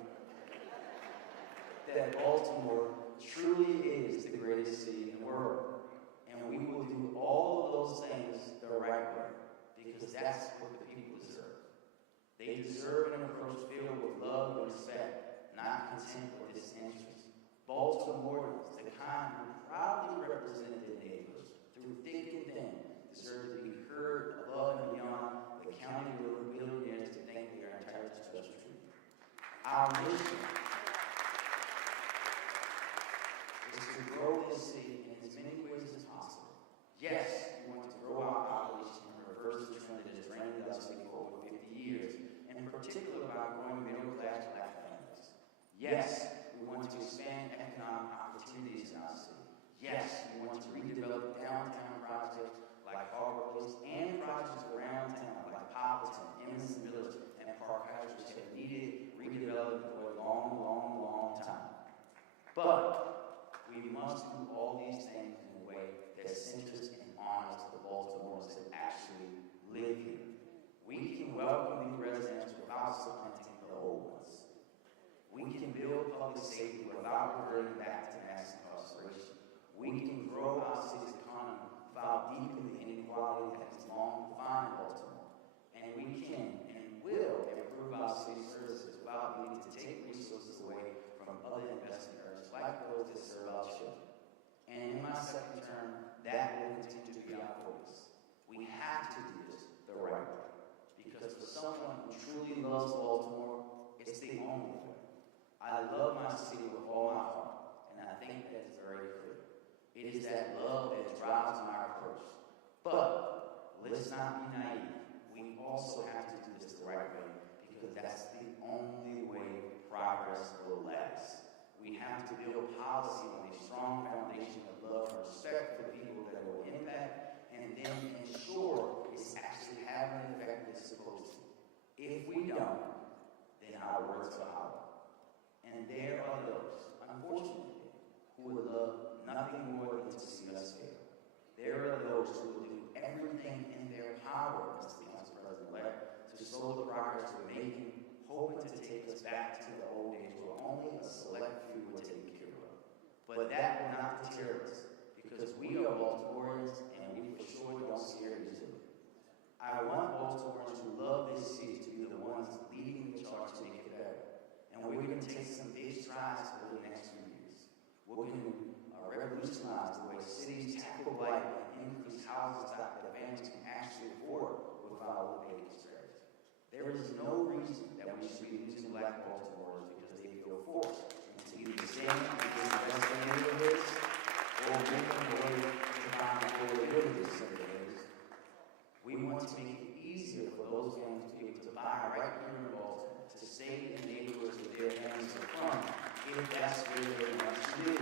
that Baltimore truly is the greatest city in the world. And we will do all of those things the right way, because that's what the people deserve. They deserve an approach filled with love and respect, not contempt or disinterest. Baltimoreans, the kind who proudly represent their neighbors through thick and thin, deserve to be heard above and beyond the county billionaires to think they are entitled to special treatment. Our mission is to grow this city in as many ways as possible. Yes, we want to grow our population and reverse the trend that has drained our city for over 50 years, in particular by growing middle-class Black families. Yes, we want to expand economic opportunities in our city. Yes, we want to redevelop downtown projects like Harbor Place and projects around town like Poplarton, Emerson Village, and Park Heights, which have needed redevelopment for a long, long, long time. But we must do all these things in a way that centers and honors the Baltimoreans that actually live here. We can welcome new residents without supplanting the old ones. We can build public safety without reverting back to mass incarceration. We can grow our city's economy without deepening the inequality that has long defined Baltimore. And we can and will improve our city services without needing to take resources away from other investment areas like those that serve our children. And in my second term, that will continue to be our focus. We have to do this the right way. Because for someone who truly loves Baltimore, it's the only way. I love my city with all my heart, and I think that is very clear. It is that love that drives my approach. But let's not be naive. We also have to do this the right way, because that's the only way progress will last. We have to build policy on a strong foundation of love and respect for the people that it will impact, and then ensure it's actually having the effect it's supposed to. If we don't, then our words are hollow. And there are those, unfortunately, who would love nothing more than to see us fail. There are those who will do everything in their power, Mr. Council President-elect, to slow the progress we're making, hoping to take us back to the old days where only a select few were taken care of. But that will not deter us, because we are Baltimoreans, and we for sure don't scare easily. I want Baltimoreans who love this city to be the ones leading the charge to make it better. And we're going to take some big strides over the next few years. We're going to revolutionize the way cities tackle blight and increase housing stock that families can actually afford without overpaying strategy. There is no reason that we should be losing Black Baltimoreans because they feel forced into either staying because of best neighborhoods or moving away to find affordability neighborhoods. We want to make it easier for those families to be able to buy right here in Baltimore, to stay in neighborhoods where their families are from, if that's where they want to live.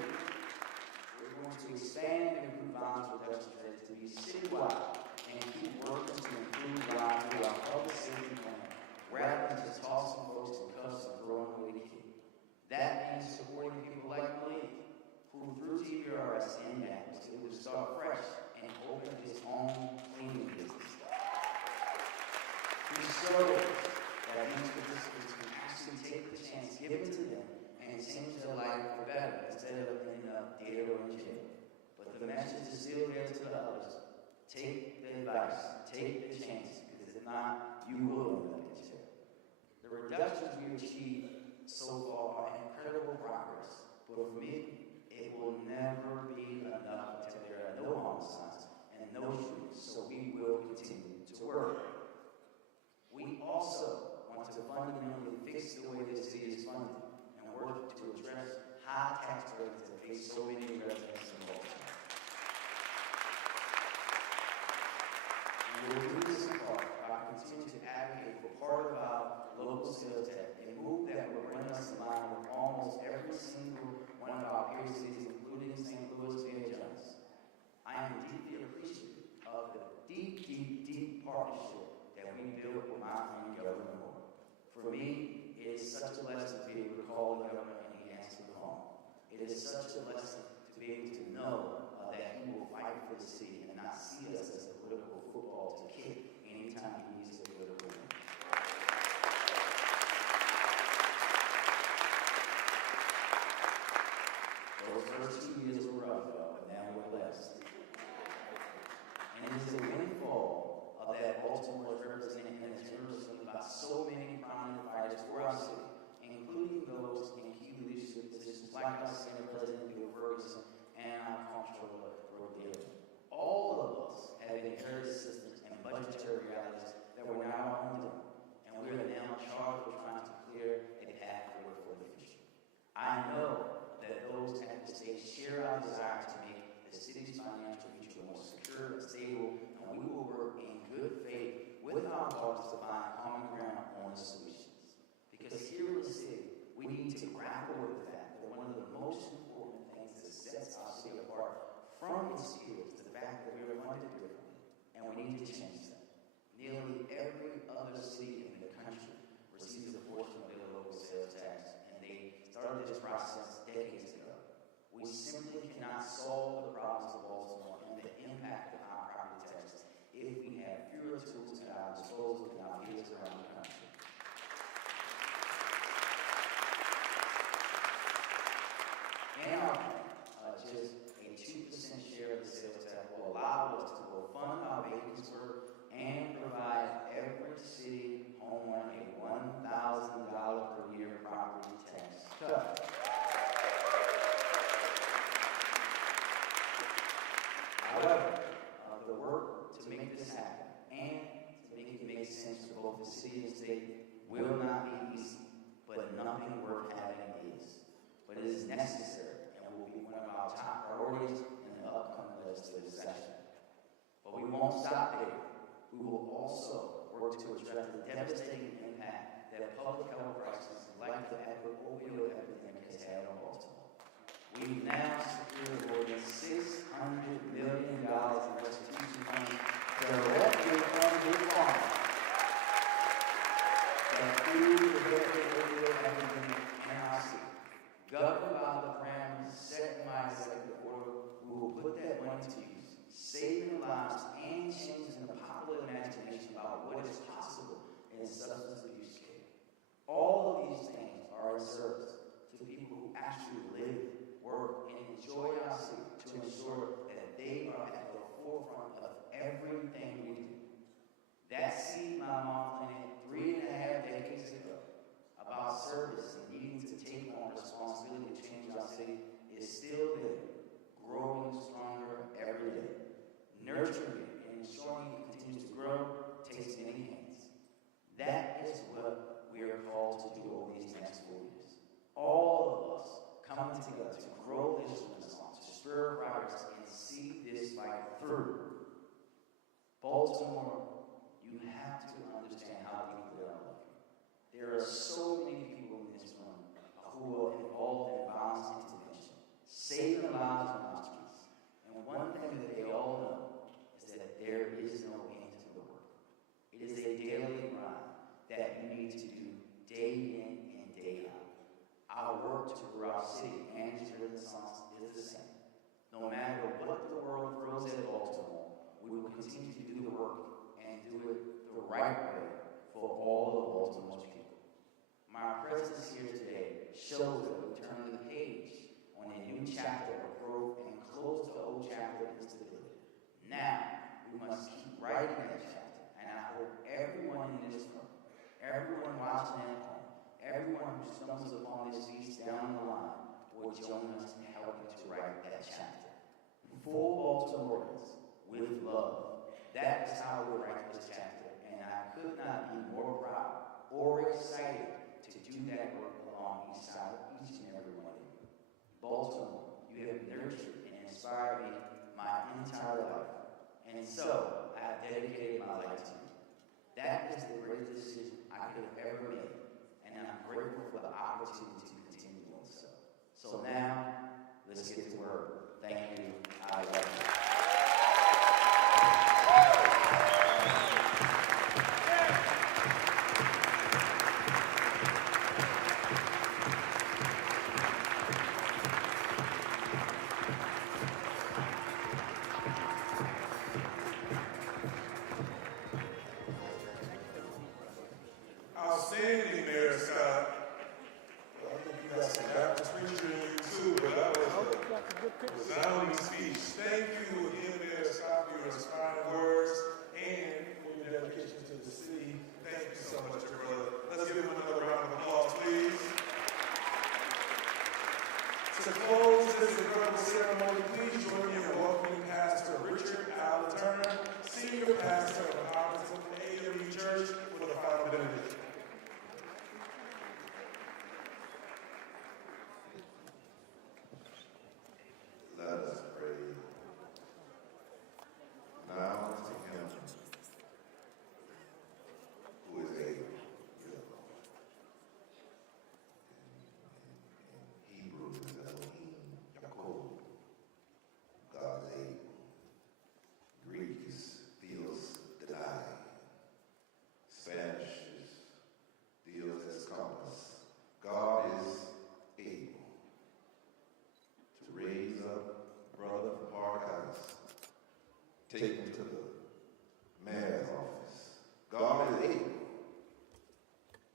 We're going to expand and improve violence reduction strategies to be citywide and keep working to improve lives through our public safety plan, rather than just tossing folks in cuffs and throwing away the key. That means supporting people like Malik, who through TVRS and NAP was able to start fresh and open his own cleaning business. He shows that these participants can actually take the chance given to them and change their life for better instead of ending up dead or in jail. But the message is still there to the others. Take the advice, take the chance, because if not, you will end up in jail. The reductions we achieved so far are incredible progress, but for me, it will never be enough until there are no homicides and no shootings, so we will continue to work. We also want to fundamentally fix the way the city is funded and work to address high tax rates that face so many residents in Baltimore. We will do this in part by continuing to advocate for part of our local sales tax, a move that will bring us in line with almost every single one of our peer cities, including St. Louis and Jones. I am deeply appreciative of the deep partnership that we built with my friend Governor Moore. For me, it is such a blessing to be able to call the governor and he answers the phone. It is such a blessing to be able to know that he will fight for the city and not see us as a political football to kick anytime he needs a political win. Those first 2 years were rough, though, but now we're blessed. And it is a windfall of that Baltimore representing and generously by so many prominent fighters for our city, including those in key leadership positions like our Senate President Bill Ferguson and our Comptroller Rodale. All of us have inherited systems and budgetary realities that we're now under, and we are now charged with trying to clear a path forward for the future. I know that those at the stage share our desire to make the city's financial future more secure and stable, and we will work in good faith with our partners to find common ground on the solutions. Because here in the city, we need to grapple with the fact that one of the most important things that sets our city apart from its peers is the fact that we are funded differently, and we need to change that. Nearly every other city in the country receives a portion of their local sales tax, and they started this process decades ago. We simply cannot solve the problems of Baltimore and the impact of our property taxes if we have fewer tools at our disposal than our peers around the country. In our plan, just a 2% share of the sales tax will allow us to both fund our maintenance work and provide every city homeowner a $1,000 per year property tax cut. However, the work to make this happen and to make it make sense for both the city and state will not be easy, but nothing worth having is. But it is necessary and will be one of our top priorities in the upcoming legislative session. But we won't stop there. We will also work to address the devastating impact that public health crisis like the opioid epidemic has had on Baltimore. We've now secured more than $600 million in restitution money directly from big pharma that fueled the opioid epidemic in our city. Governed by the parameters set by executive order, we will put that money to use, saving lives and changing the popular imagination about what is possible in substance abuse care. All of these things are in service to the people who actually live, work, and enjoy our city to ensure that they are at the forefront of everything we do. That seed my mom planted 3.5 decades ago about service and needing to take on responsibility to change our city is still there, growing stronger every day. Nurturing it and ensuring it continues to grow takes many hands. That is what we are called to do over these next 4 years. All of us coming together to grow this renaissance, to spur progress, and see this fight through. Baltimore, you have to understand how deeply I love you. There are so many people in this room who are involved in violence intervention, saving lives on our streets. And one thing that they all know is that there is no end to the work. It is a daily grind that you need to do day in and day out. Our work to grow our city and its renaissance is the same. No matter what the world throws at Baltimore, we will continue to do the work and do it the right way for all of Baltimore's people. My presence here today shows that we're turning the page on a new chapter of growth and close the old chapter of instability. Now, we must keep writing that chapter, and I hope everyone in this room, everyone watching at home, everyone who stumbles upon this feast down the line will join us in helping to write that chapter. For Baltimoreans, with love. That is how we write this chapter, and I could not be more proud or excited to do that work alongside each and every one of you. Baltimore, you have nurtured and inspired me my entire life, and so I have dedicated my life to you. That is the greatest decision I could have ever made, and I'm grateful for the opportunity to continue doing so. So now, let's get to work. Thank you. I love you. Outstanding, Mayor Scott. I think you got some Baptist preacher in you too, but that was a resounding speech. Thank you again, Mayor Scott, for your inspiring words and for your dedication to the city. Thank you so much, dear brother. Let's give him another round of applause, please. To close this incredible ceremony, please join me in welcoming Pastor Richard Allen Turner, Senior Pastor of Hopkinton AME Church, for the final benediction. Let us pray. Now to him who is able, in Hebrew is Elohim, Yaakov, God is able. Greek is Theos Didai. Spanish is Theos Escampus. God is able to raise up brother from Park Heights, take him to the mayor's office. God is able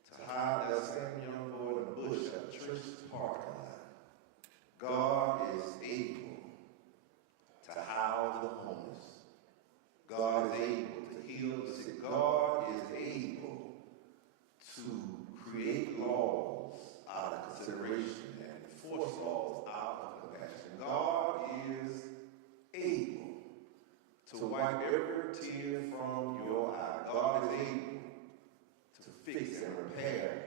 to hide that same young boy in the bush at the church's parking lot. God is able to house the homeless. God is able to heal the sick. God is able to create laws out of consideration and enforce laws out of compassion. God is able to wipe every tear from your eye. God is able to fix and repair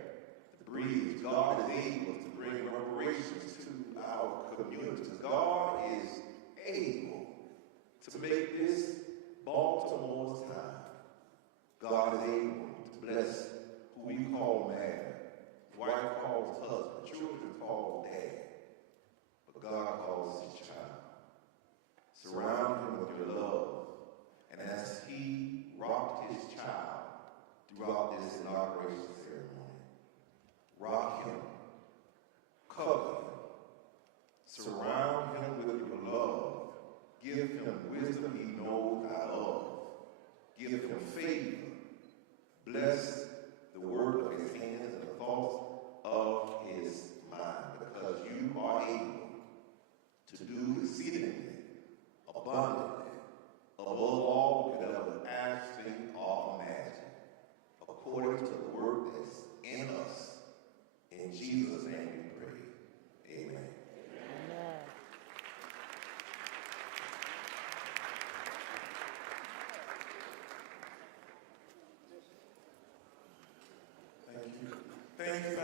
the breach. God is able to bring reparations to our communities. God is able to make this Baltimore's time. God is able to bless who we call man, wife calls husband, children call dad, but God calls his child. Surround him with your love, and as he rocked his child throughout this inauguration ceremony, rock him, cover him, surround him with your love, give him wisdom he knows not of, give him favor, bless the work of his hands and the thoughts of his mind, because you are able to do exceedingly, abundantly, above all we could ever ask, think, or imagine. Jesus' name we pray. Amen. Thank you,